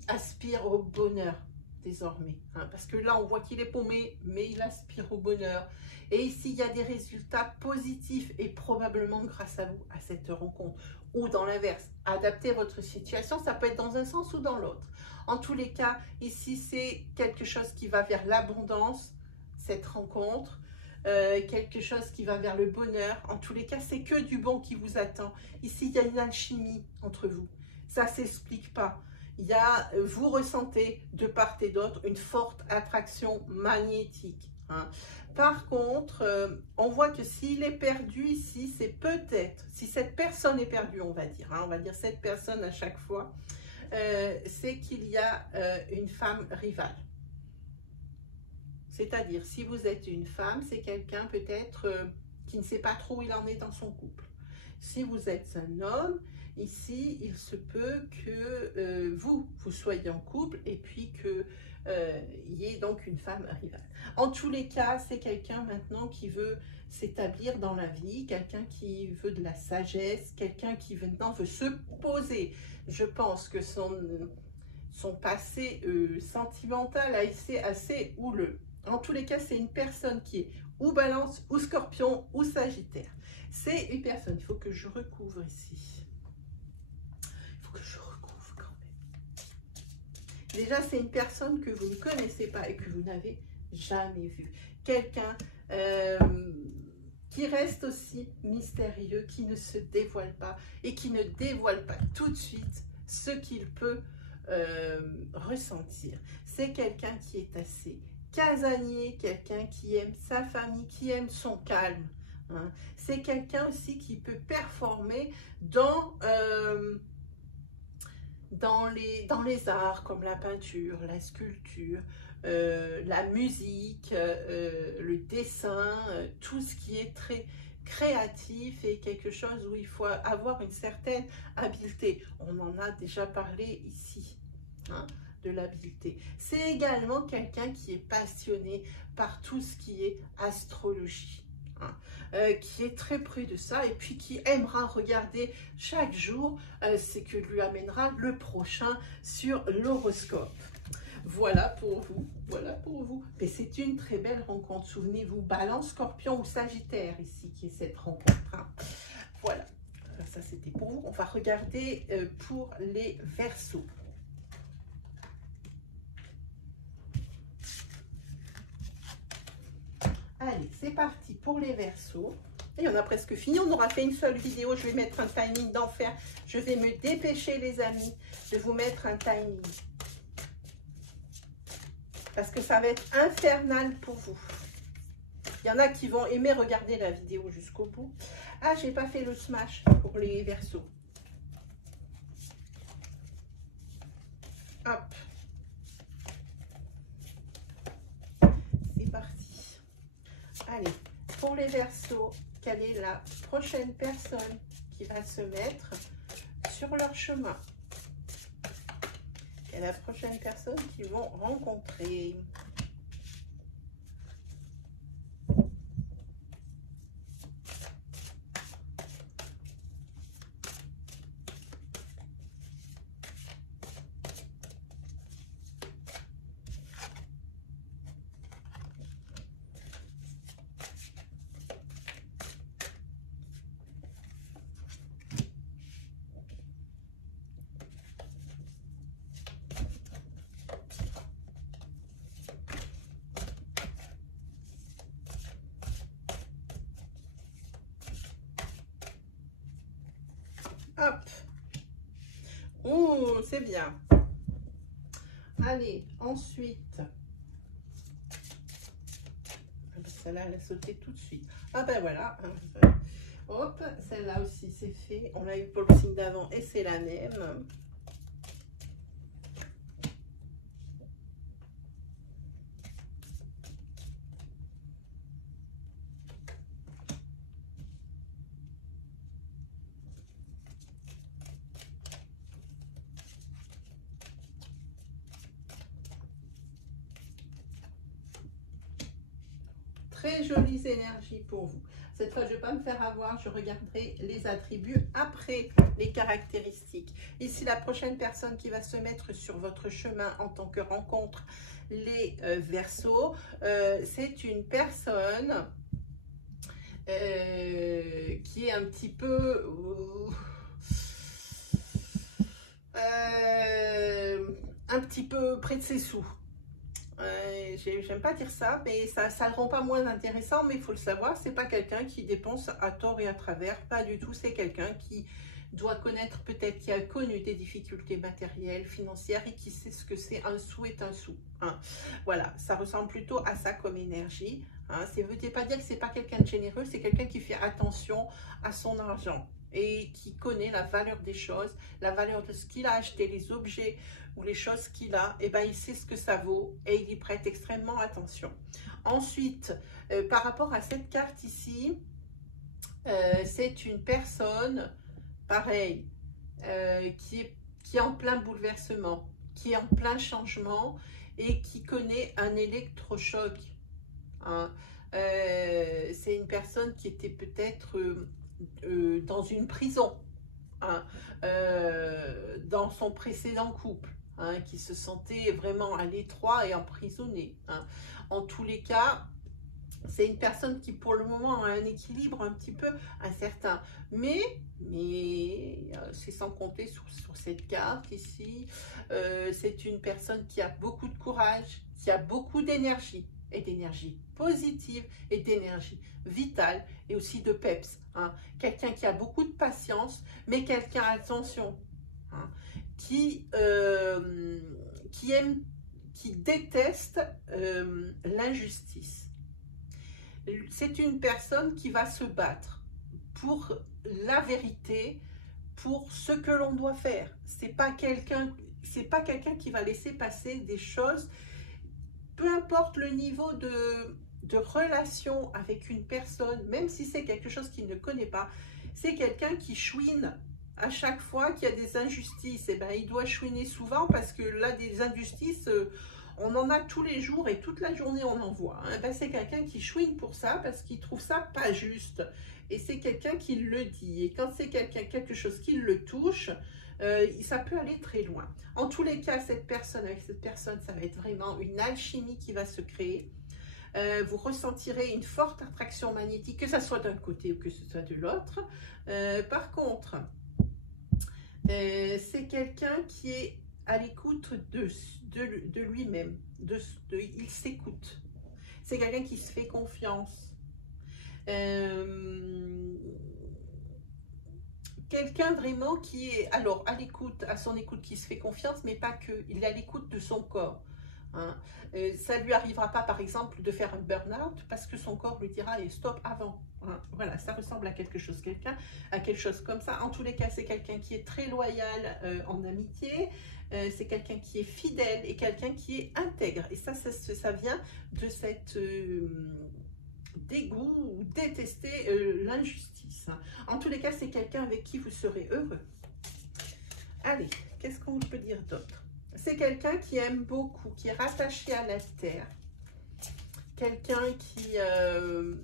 aspire au bonheur désormais. Hein, parce que là, on voit qu'il est paumé, mais il aspire au bonheur. Et ici, il y a des résultats positifs et probablement grâce à vous, à cette rencontre. Ou dans l'inverse, adapter votre situation, ça peut être dans un sens ou dans l'autre. En tous les cas, ici, c'est quelque chose qui va vers l'abondance, cette rencontre. Quelque chose qui va vers le bonheur. En tous les cas, c'est que du bon qui vous attend. Ici, il y a une alchimie entre vous. Ça ne s'explique pas. Il y a, vous ressentez de part et d'autre une forte attraction magnétique. Hein. Par contre, on voit que s'il est perdu ici, c'est peut-être, si cette personne est perdue, on va dire cette personne à chaque fois, c'est qu'il y a une femme rivale. C'est-à-dire, si vous êtes une femme, c'est quelqu'un peut-être qui ne sait pas trop où il en est dans son couple. Si vous êtes un homme, ici, il se peut que vous soyez en couple et puis qu'il y ait donc une femme rivale. En tous les cas, c'est quelqu'un maintenant qui veut s'établir dans la vie, quelqu'un qui veut de la sagesse, quelqu'un qui maintenant veut se poser. Je pense que son passé sentimental a été assez houleux. En tous les cas, c'est une personne qui est ou balance, ou scorpion, ou sagittaire. C'est une personne, il faut que je recouvre ici. Il faut que je recouvre quand même. Déjà, c'est une personne que vous ne connaissez pas et que vous n'avez jamais vue. Quelqu'un qui reste aussi mystérieux, qui ne se dévoile pas et qui ne dévoile pas tout de suite ce qu'il peut ressentir. C'est quelqu'un qui est assez casanier, quelqu'un qui aime sa famille, qui aime son calme. Hein. C'est quelqu'un aussi qui peut performer dans les arts comme la peinture, la sculpture, la musique, le dessin, tout ce qui est créatif et quelque chose où il faut avoir une certaine habileté. On en a déjà parlé ici, hein, de l'habileté. C'est également quelqu'un qui est passionné par tout ce qui est astrologie. Qui est très près de ça et puis qui aimera regarder chaque jour ce que lui amènera le prochain sur l'horoscope. Voilà pour vous, voilà pour vous. Mais c'est une très belle rencontre. Souvenez-vous, Balance, Scorpion ou Sagittaire ici qui est cette rencontre. Hein. Voilà, ça c'était pour vous. On va regarder pour les Verseaux. Allez, c'est parti pour les Verseaux. Et on a presque fini. On aura fait une seule vidéo. Je vais mettre un timing d'enfer. Je vais me dépêcher, les amis, de vous mettre un timing. Parce que ça va être infernal pour vous. Il y en a qui vont aimer regarder la vidéo jusqu'au bout. Ah, j'ai pas fait le smash pour les Verseaux. Hop. C'est parti. Allez, pour les Verseaux, quelle est la prochaine personne qui va se mettre sur leur chemin? Quelle est la prochaine personne qu'ils vont rencontrer? Hop. Oh, c'est bien. Allez, ensuite. Celle-là, elle a sauté tout de suite. Ah ben voilà. Hop, celle-là aussi, c'est fait. On l'a eu pour le signe d'avant et c'est la même. Très jolies énergies pour vous. Cette fois, je ne vais pas me faire avoir, je regarderai les attributs après les caractéristiques. Ici, la prochaine personne qui va se mettre sur votre chemin en tant que rencontre, les Verseaux, c'est une personne qui est un petit peu... un petit peu près de ses sous. J'aime pas dire ça, mais ça le rend pas moins intéressant, mais il faut le savoir, c'est pas quelqu'un qui dépense à tort et à travers, pas du tout, c'est quelqu'un qui doit connaître, peut-être qui a connu des difficultés matérielles, financières et qui sait ce que c'est un sou est un sou. Hein. Voilà, ça ressemble plutôt à ça comme énergie. Hein. Ça ne veut pas dire que c'est pas quelqu'un de généreux, c'est quelqu'un qui fait attention à son argent et qui connaît la valeur des choses, la valeur de ce qu'il a acheté, les objets ou les choses qu'il a, et ben il sait ce que ça vaut et il y prête extrêmement attention. Ensuite, par rapport à cette carte ici, c'est une personne, pareil, qui est en plein bouleversement, qui est en plein changement et qui connaît un électrochoc. Hein. C'est une personne qui était peut-être dans une prison, hein, dans son précédent couple. Hein, qui se sentait vraiment à l'étroit et emprisonné. Hein. En tous les cas, c'est une personne qui pour le moment a un équilibre un petit peu incertain. Mais c'est sans compter sur cette carte ici. C'est une personne qui a beaucoup de courage, qui a beaucoup d'énergie, et d'énergie positive et d'énergie vitale et aussi de peps. Hein. Quelqu'un qui a beaucoup de patience, mais quelqu'un, attention, hein, qui déteste l'injustice. C'est une personne qui va se battre pour la vérité, pour ce que l'on doit faire. C'est pas quelqu'un qui va laisser passer des choses, peu importe le niveau de relation avec une personne, même si c'est quelque chose qu'il ne connaît pas, c'est quelqu'un qui chouine à chaque fois qu'il y a des injustices. Et ben, il doit chouiner souvent parce que là, des injustices, on en a tous les jours et toute la journée on en voit. Hein. Ben, c'est quelqu'un qui chouine pour ça parce qu'il trouve ça pas juste. Et c'est quelqu'un qui le dit. Et quand c'est quelque chose qui le touche, ça peut aller très loin. En tous les cas, avec cette personne, ça va être vraiment une alchimie qui va se créer. Vous ressentirez une forte attraction magnétique, que ce soit d'un côté ou que ce soit de l'autre. Par contre, c'est quelqu'un qui est à l'écoute de lui-même. Il s'écoute. C'est quelqu'un qui se fait confiance. Quelqu'un vraiment qui est alors à l'écoute, à son écoute, qui se fait confiance, mais pas que. Il est à l'écoute de son corps. Hein. Ça ne lui arrivera pas, par exemple, de faire un burn-out parce que son corps lui dira et stop avant. Hein. Voilà, ça ressemble à quelque chose comme ça. En tous les cas, c'est quelqu'un qui est très loyal en amitié. C'est quelqu'un qui est fidèle et quelqu'un qui est intègre. Et ça vient de cette dégoût ou détester l'injustice. En tous les cas, c'est quelqu'un avec qui vous serez heureux. Allez, qu'est-ce qu'on peut dire d'autre? C'est quelqu'un qui aime beaucoup, qui est rattaché à la terre. Quelqu'un qui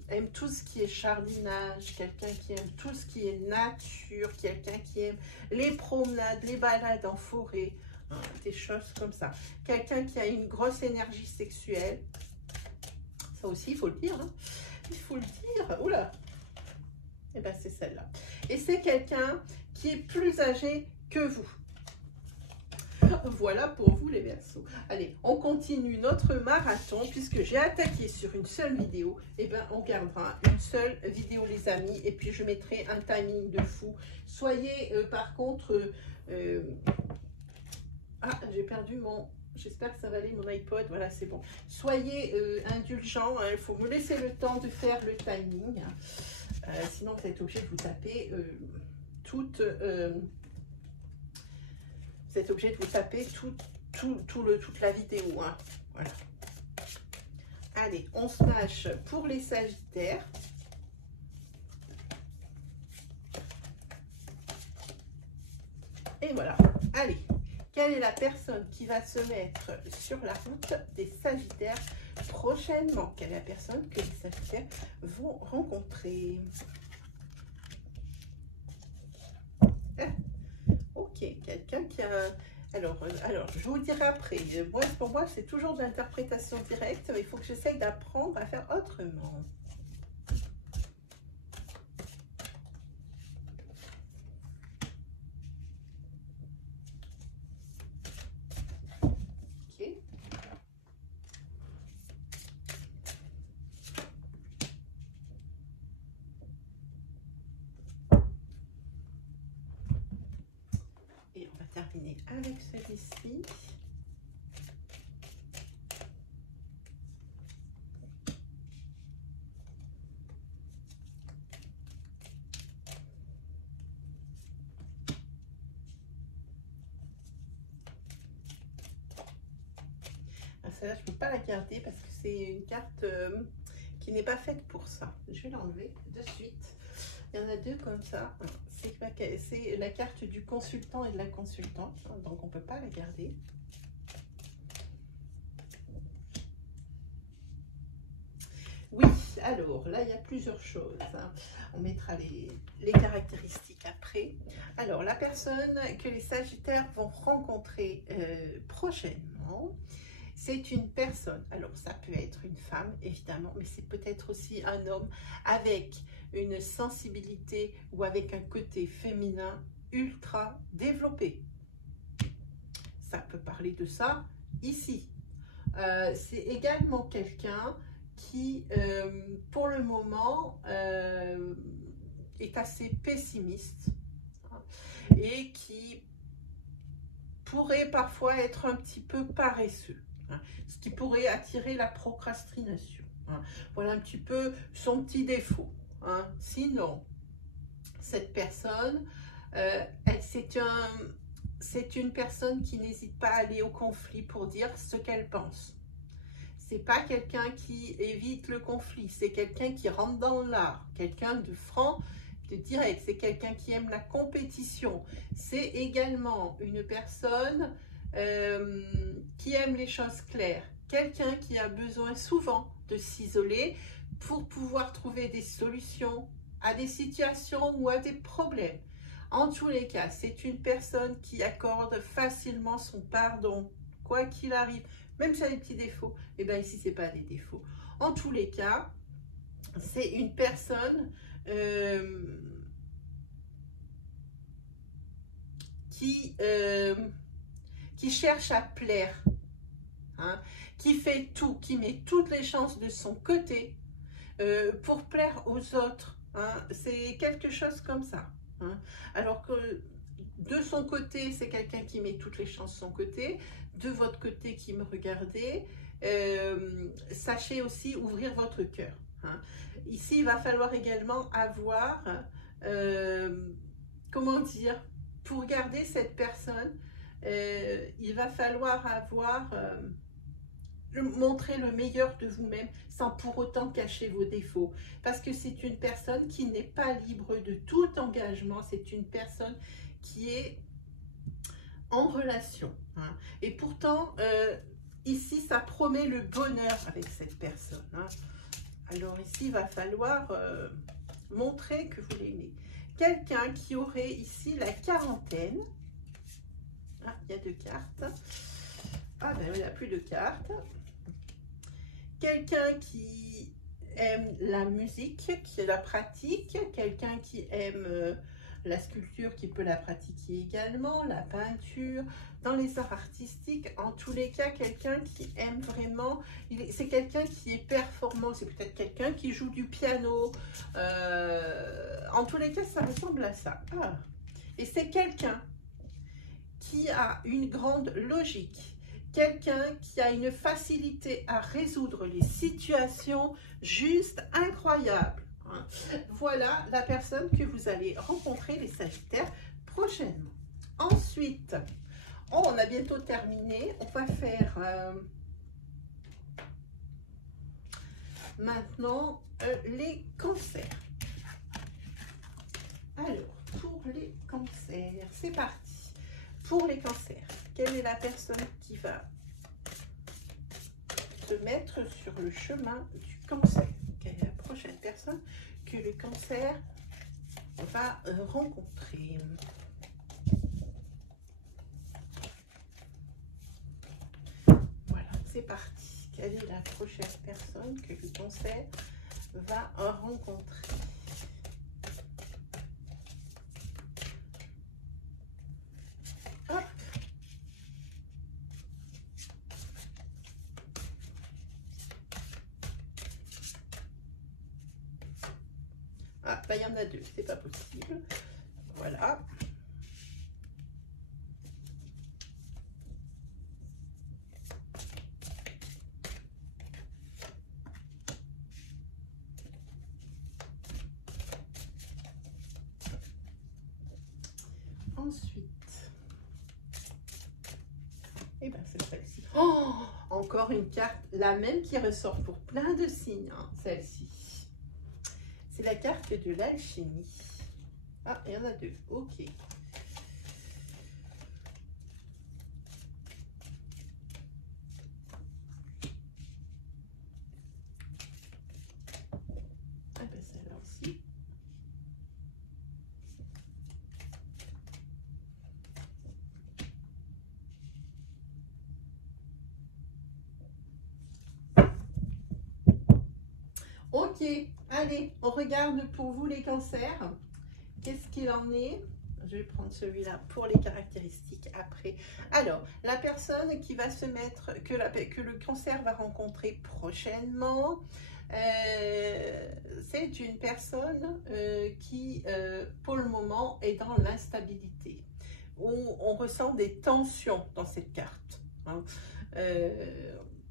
aime tout ce qui est jardinage, quelqu'un qui aime tout ce qui est nature, quelqu'un qui aime les promenades, les balades en forêt, hein, des choses comme ça. Quelqu'un qui a une grosse énergie sexuelle. Ça aussi, il faut le dire. Hein. Il faut le dire. Oula. Et bien, c'est celle-là. Et c'est quelqu'un qui est plus âgé que vous. Voilà pour vous les Verseaux. Allez, on continue notre marathon puisque j'ai attaqué sur une seule vidéo. Et bien, on gardera une seule vidéo les amis. Et puis, je mettrai un timing de fou. Soyez par contre... Ah, j'ai perdu mon... J'espère que ça va aller, mon iPod. Voilà, c'est bon. Soyez indulgents. Il faut me laisser le temps de faire le timing. Sinon, vous êtes obligé de vous taper toute la vidéo. Hein. Voilà. Allez, on smash pour les Sagittaires. Et voilà. Allez. Quelle est la personne qui va se mettre sur la route des Sagittaires prochainement? Quelle est la personne que les Sagittaires vont rencontrer? Ok, quelqu'un qui a... Alors, je vous dirai après. Pour moi, c'est toujours de l'interprétation directe. Il faut que j'essaye d'apprendre à faire autrement. Terminer avec celui-ci. Celle-là, je ne peux pas la garder parce que c'est une carte qui n'est pas faite pour ça. Je vais l'enlever de suite. Il y en a deux comme ça. C'est la carte du consultant et de la consultante. Donc, on ne peut pas la garder. Oui, alors, là, il y a plusieurs choses. On mettra les caractéristiques après. Alors, la personne que les Sagittaires vont rencontrer prochainement, c'est une personne. Alors, ça peut être une femme, évidemment, mais c'est peut-être aussi un homme avec une sensibilité ou avec un côté féminin ultra développé. Ça peut parler de ça ici. C'est également quelqu'un qui, pour le moment, est assez pessimiste hein, et qui pourrait parfois être un petit peu paresseux, hein, ce qui pourrait attirer la procrastination. Hein. Voilà un petit peu son petit défaut. Hein. Sinon, cette personne, c'est une personne qui n'hésite pas à aller au conflit pour dire ce qu'elle pense. c'est pas quelqu'un qui évite le conflit, c'est quelqu'un qui rentre dans l'art, quelqu'un de franc, de direct, c'est quelqu'un qui aime la compétition. C'est également une personne qui aime les choses claires, quelqu'un qui a besoin souvent de s'isoler pour pouvoir trouver des solutions à des situations ou à des problèmes. En tous les cas, c'est une personne qui accorde facilement son pardon, quoi qu'il arrive, même si elle a des petits défauts. Et bien ici, ce n'est pas des défauts. En tous les cas, c'est une personne qui cherche à plaire, hein, qui fait tout, qui met toutes les chances de son côté pour plaire aux autres. Hein. C'est quelque chose comme ça. Hein. Alors que de son côté, c'est quelqu'un qui met toutes les chances de son côté. De votre côté qui me regardez, sachez aussi ouvrir votre cœur. Hein. Ici, il va falloir également avoir, comment dire, pour garder cette personne, il va falloir avoir, montrer le meilleur de vous-même sans pour autant cacher vos défauts. Parce que c'est une personne qui n'est pas libre de tout engagement, c'est une personne qui est en relation. Hein. Et pourtant, ici, ça promet le bonheur avec cette personne. Hein. Alors ici, il va falloir montrer que vous l'aimez. Quelqu'un qui aurait ici la quarantaine. Ah, il y a 2 cartes. Ah ben, il n'y a plus de cartes. Quelqu'un qui aime la musique, qui la pratique. Quelqu'un qui aime la sculpture, qui peut la pratiquer également. La peinture. Dans les arts artistiques, en tous les cas, quelqu'un qui aime vraiment, c'est quelqu'un qui est performant, c'est peut-être quelqu'un qui joue du piano, en tous les cas, ça ressemble à ça. Ah. Et c'est quelqu'un qui a une grande logique, quelqu'un qui a une facilité à résoudre les situations juste incroyables. Voilà la personne que vous allez rencontrer, les Sagittaires, prochainement. Ensuite, oh, on a bientôt terminé. On va faire maintenant les cancers. Alors, pour les cancers, c'est parti. Pour les cancers, quelle est la personne qui va se mettre sur le chemin du cancer? Quelle est la prochaine personne que le cancer va rencontrer? C'est parti. Quelle est la prochaine personne que le cancer va rencontrer? Hop. Ah, bah, il y en a 2, c'est pas possible. Voilà. Ensuite, et ben c'est celle-ci. Oh, encore une carte, la même qui ressort pour plein de signes, hein, celle-ci. C'est la carte de l'alchimie. Ah, il y en a 2, ok. Ah ben celle-là aussi. Ok, allez, on regarde pour vous les cancers. Qu'est-ce qu'il en est? Je vais prendre celui-là pour les caractéristiques après. Alors, la personne qui va se mettre, que le cancer va rencontrer prochainement, c'est une personne qui, pour le moment, est dans l'instabilité. On ressent des tensions dans cette carte. Hein.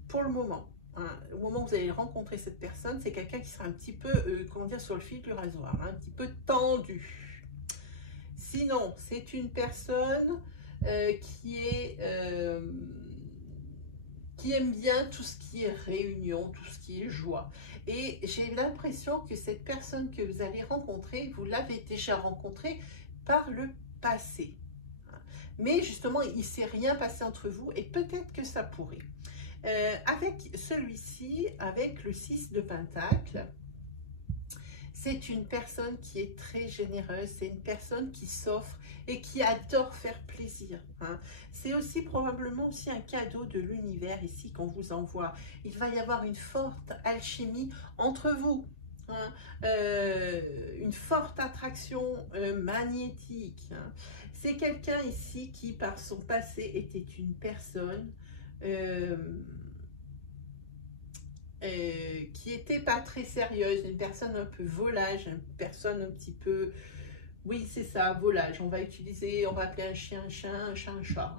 Pour le moment. Hein, au moment où vous allez rencontrer cette personne, c'est quelqu'un qui sera un petit peu, comment dire, sur le fil du rasoir, hein, un petit peu tendu. Sinon, c'est une personne qui qui aime bien tout ce qui est réunion, tout ce qui est joie. Et j'ai l'impression que cette personne que vous allez rencontrer, vous l'avez déjà rencontrée par le passé. Mais justement, il ne s'est rien passé entre vous et peut-être que ça pourrait. Avec celui-ci, avec le 6 de Pentacle, c'est une personne qui est très généreuse, c'est une personne qui s'offre et qui adore faire plaisir. Hein. C'est aussi probablement aussi un cadeau de l'univers ici qu'on vous envoie. Il va y avoir une forte alchimie entre vous. Hein. Une forte attraction magnétique. Hein. C'est quelqu'un ici qui, par son passé, était une personne qui était pas très sérieuse, une personne un peu volage, une personne un petit peu, oui c'est ça, volage, on va appeler un chien un chien, un chat un chat.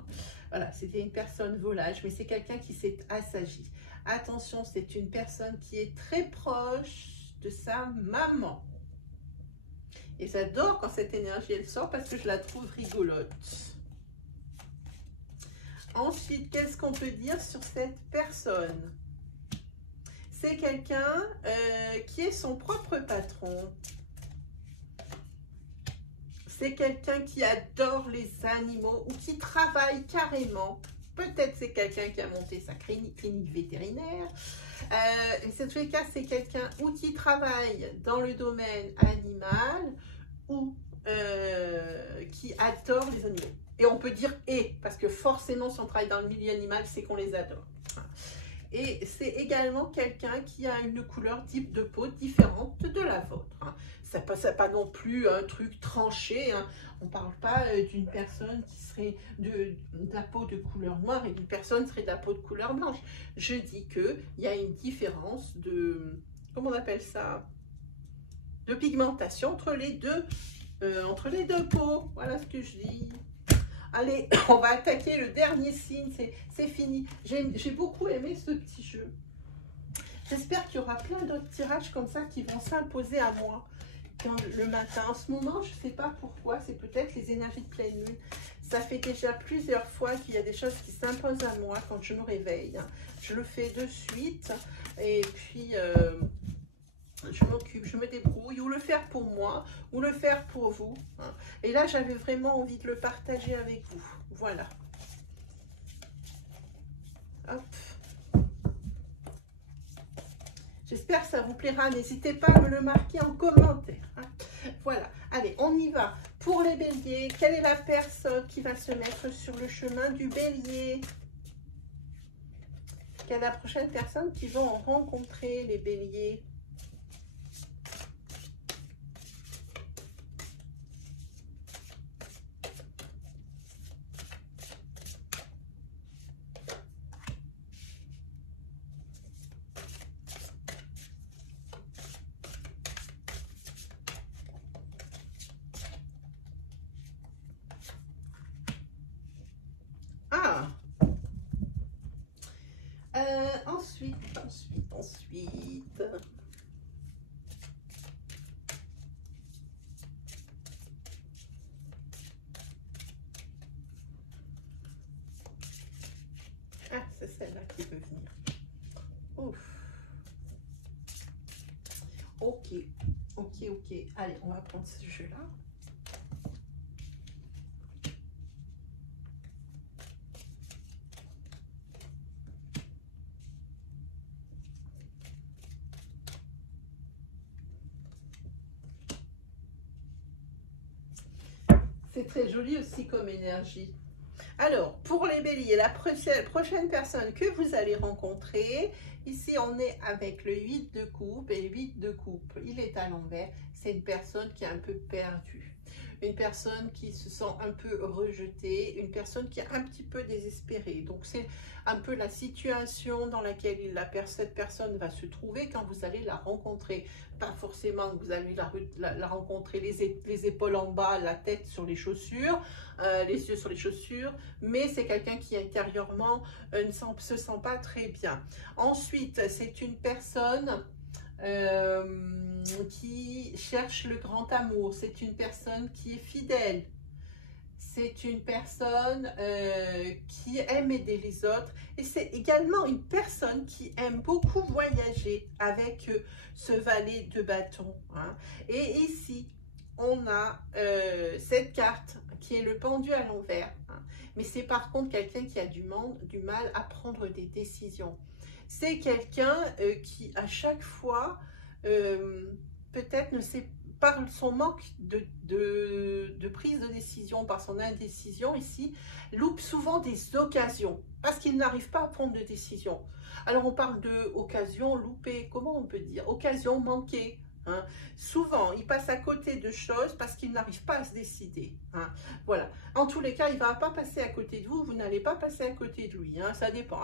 Voilà, c'était une personne volage, mais c'est quelqu'un qui s'est assagi. Attention, c'est une personne qui est très proche de sa maman. Et j'adore quand cette énergie elle sort parce que je la trouve rigolote. Ensuite, qu'est-ce qu'on peut dire sur cette personne? C'est quelqu'un qui est son propre patron. C'est quelqu'un qui adore les animaux ou qui travaille carrément. Peut-être c'est quelqu'un qui a monté sa clinique vétérinaire. En tous les cas, c'est quelqu'un ou qui travaille dans le domaine animal ou qui adore les animaux. Et on peut dire « et » parce que forcément, si on travaille dans le milieu animal, c'est qu'on les adore. Et c'est également quelqu'un qui a une couleur type de peau différente de la vôtre. Hein. Ça n'est pas non plus un truc tranché. Hein. On ne parle pas d'une personne qui serait de la peau de couleur noire et d'une personne serait de la peau de couleur blanche. Je dis qu'il y a une différence de, comment on appelle ça, de pigmentation entre les deux peaux. Voilà ce que je dis. Allez, on va attaquer le dernier signe, c'est fini. J'ai beaucoup aimé ce petit jeu. J'espère qu'il y aura plein d'autres tirages comme ça qui vont s'imposer à moi le matin. En ce moment, je ne sais pas pourquoi, c'est peut-être les énergies de pleine lune. Ça fait déjà plusieurs fois qu'il y a des choses qui s'imposent à moi quand je me réveille. Je le fais de suite et puis je m'occupe, je me débrouille, ou le faire pour moi, ou le faire pour vous. Hein. Et là, j'avais vraiment envie de le partager avec vous. Voilà. Hop. J'espère que ça vous plaira. N'hésitez pas à me le marquer en commentaire. Hein. Voilà. Allez, on y va. Pour les béliers, quelle est la personne qui va se mettre sur le chemin du bélier? Quelle est la prochaine personne qui vont rencontrer les béliers? Ensuite. Ah, c'est celle-là qui veut venir. Ouf. Ok. Allez, on va prendre ce jeu-là. C'est très joli aussi comme énergie. Alors, pour les béliers, la prochaine personne que vous allez rencontrer, ici on est avec le 8 de coupe et le 8 de coupe, il est à l'envers. C'est une personne qui est un peu perdue, une personne qui se sent un peu rejetée, une personne qui est un petit peu désespérée. Donc c'est un peu la situation dans laquelle cette personne va se trouver quand vous allez la rencontrer. Pas forcément que vous allez la rencontrer les épaules en bas, la tête sur les chaussures, les yeux sur les chaussures, mais c'est quelqu'un qui intérieurement ne se sent pas très bien. Ensuite, c'est une personne qui cherche le grand amour, c'est une personne qui est fidèle, c'est une personne qui aime aider les autres et c'est également une personne qui aime beaucoup voyager avec ce valet de bâton. Hein. Et ici, on a cette carte qui est le pendu à l'envers. Hein. Mais c'est par contre quelqu'un qui a du mal à prendre des décisions. C'est quelqu'un qui, à chaque fois, peut-être ne sait par son manque de prise de décision, par son indécision ici, loupe souvent des occasions parce qu'il n'arrive pas à prendre de décision. Alors on parle de occasion loupée, comment on peut dire? Occasion manquée. Hein. Souvent, il passe à côté de choses parce qu'il n'arrive pas à se décider. Hein. Voilà. En tous les cas, il ne va pas passer à côté de vous, vous n'allez pas passer à côté de lui. Hein. Ça dépend,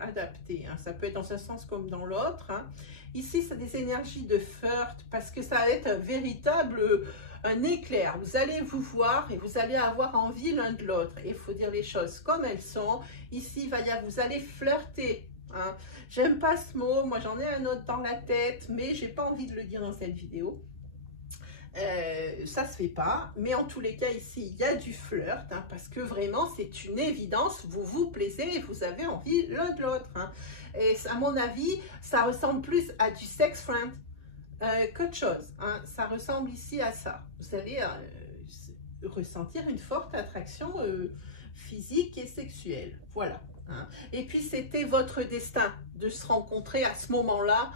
adapté. Hein. Ça peut être dans un sens comme dans l'autre. Hein. Ici, c'est des énergies de flirt parce que ça va être un véritable un éclair. Vous allez vous voir et vous allez avoir envie l'un de l'autre. Et il faut dire les choses comme elles sont. Ici, vous allez flirter. Hein. J'aime pas ce mot, moi j'en ai un autre dans la tête, mais j'ai pas envie de le dire dans cette vidéo. Ça se fait pas, mais en tous les cas ici il y a du flirt, hein, parce que vraiment c'est une évidence, vous vous plaisez et vous avez envie l'un de l'autre. Hein. Et à mon avis, ça ressemble plus à du sex friend qu'autre chose. Hein. Ça ressemble ici à ça. Vous allez ressentir une forte attraction physique et sexuelle. Voilà. Hein. Et puis c'était votre destin de se rencontrer à ce moment-là,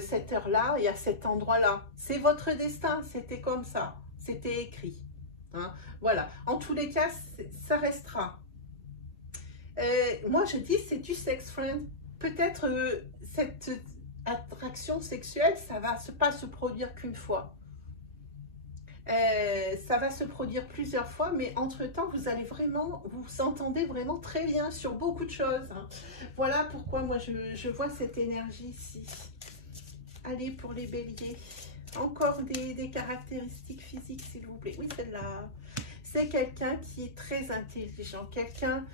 cette heure-là et à cet endroit-là. C'est votre destin, c'était comme ça, c'était écrit. Hein. Voilà, en tous les cas, ça restera. Moi je dis c'est du sex friend. Peut-être cette attraction sexuelle, ça va pas se produire qu'une fois. Ça va se produire plusieurs fois, mais entre-temps, vous allez vraiment, vous entendez vraiment très bien sur beaucoup de choses. Hein. Voilà pourquoi moi, je vois cette énergie ici. Allez, pour les béliers. Encore des caractéristiques physiques, s'il vous plaît. Oui, celle-là. C'est quelqu'un qui est très intelligent. Quelqu'un,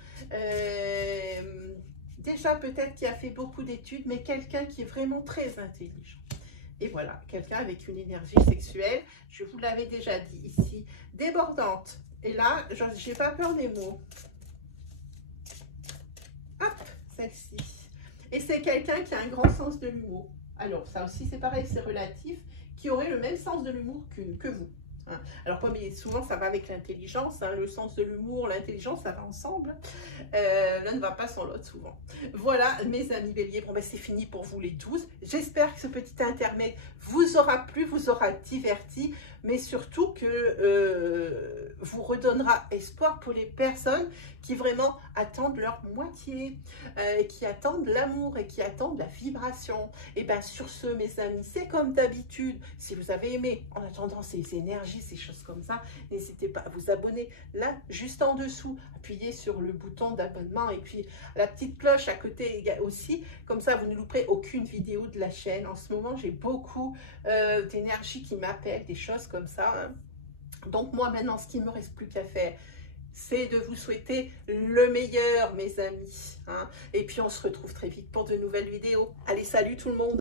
déjà peut-être qui a fait beaucoup d'études, mais quelqu'un qui est vraiment très intelligent. Et voilà, quelqu'un avec une énergie sexuelle, je vous l'avais déjà dit ici, débordante. Et là, je n'ai pas peur des mots. Hop, celle-ci. Et c'est quelqu'un qui a un grand sens de l'humour. Alors, ça aussi, c'est pareil, c'est relatif, qui aurait le même sens de l'humour que vous. Hein. Alors, comme souvent, ça va avec l'intelligence, hein, le sens de l'humour, l'intelligence, ça va ensemble. L'un ne va pas sans l'autre, souvent. Voilà, mes amis béliers, bon, ben, c'est fini pour vous les 12. J'espère que ce petit intermède vous aura plu, vous aura diverti, mais surtout que vous redonnera espoir pour les personnes qui vraiment attendent leur moitié, qui attendent l'amour et qui attendent la vibration. Et bien, sur ce, mes amis, c'est comme d'habitude. Si vous avez aimé, en attendant ces énergies, ces choses comme ça, n'hésitez pas à vous abonner là, juste en dessous. Appuyez sur le bouton d'abonnement et puis la petite cloche à côté aussi. Comme ça, vous ne louperez aucune vidéo de la chaîne. En ce moment, j'ai beaucoup d'énergie qui m'appelle, des choses comme ça. Hein. Donc, moi, maintenant, ce qu'il ne me reste plus qu'à faire, c'est de vous souhaiter le meilleur, mes amis. Hein. Et puis, on se retrouve très vite pour de nouvelles vidéos. Allez, salut tout le monde!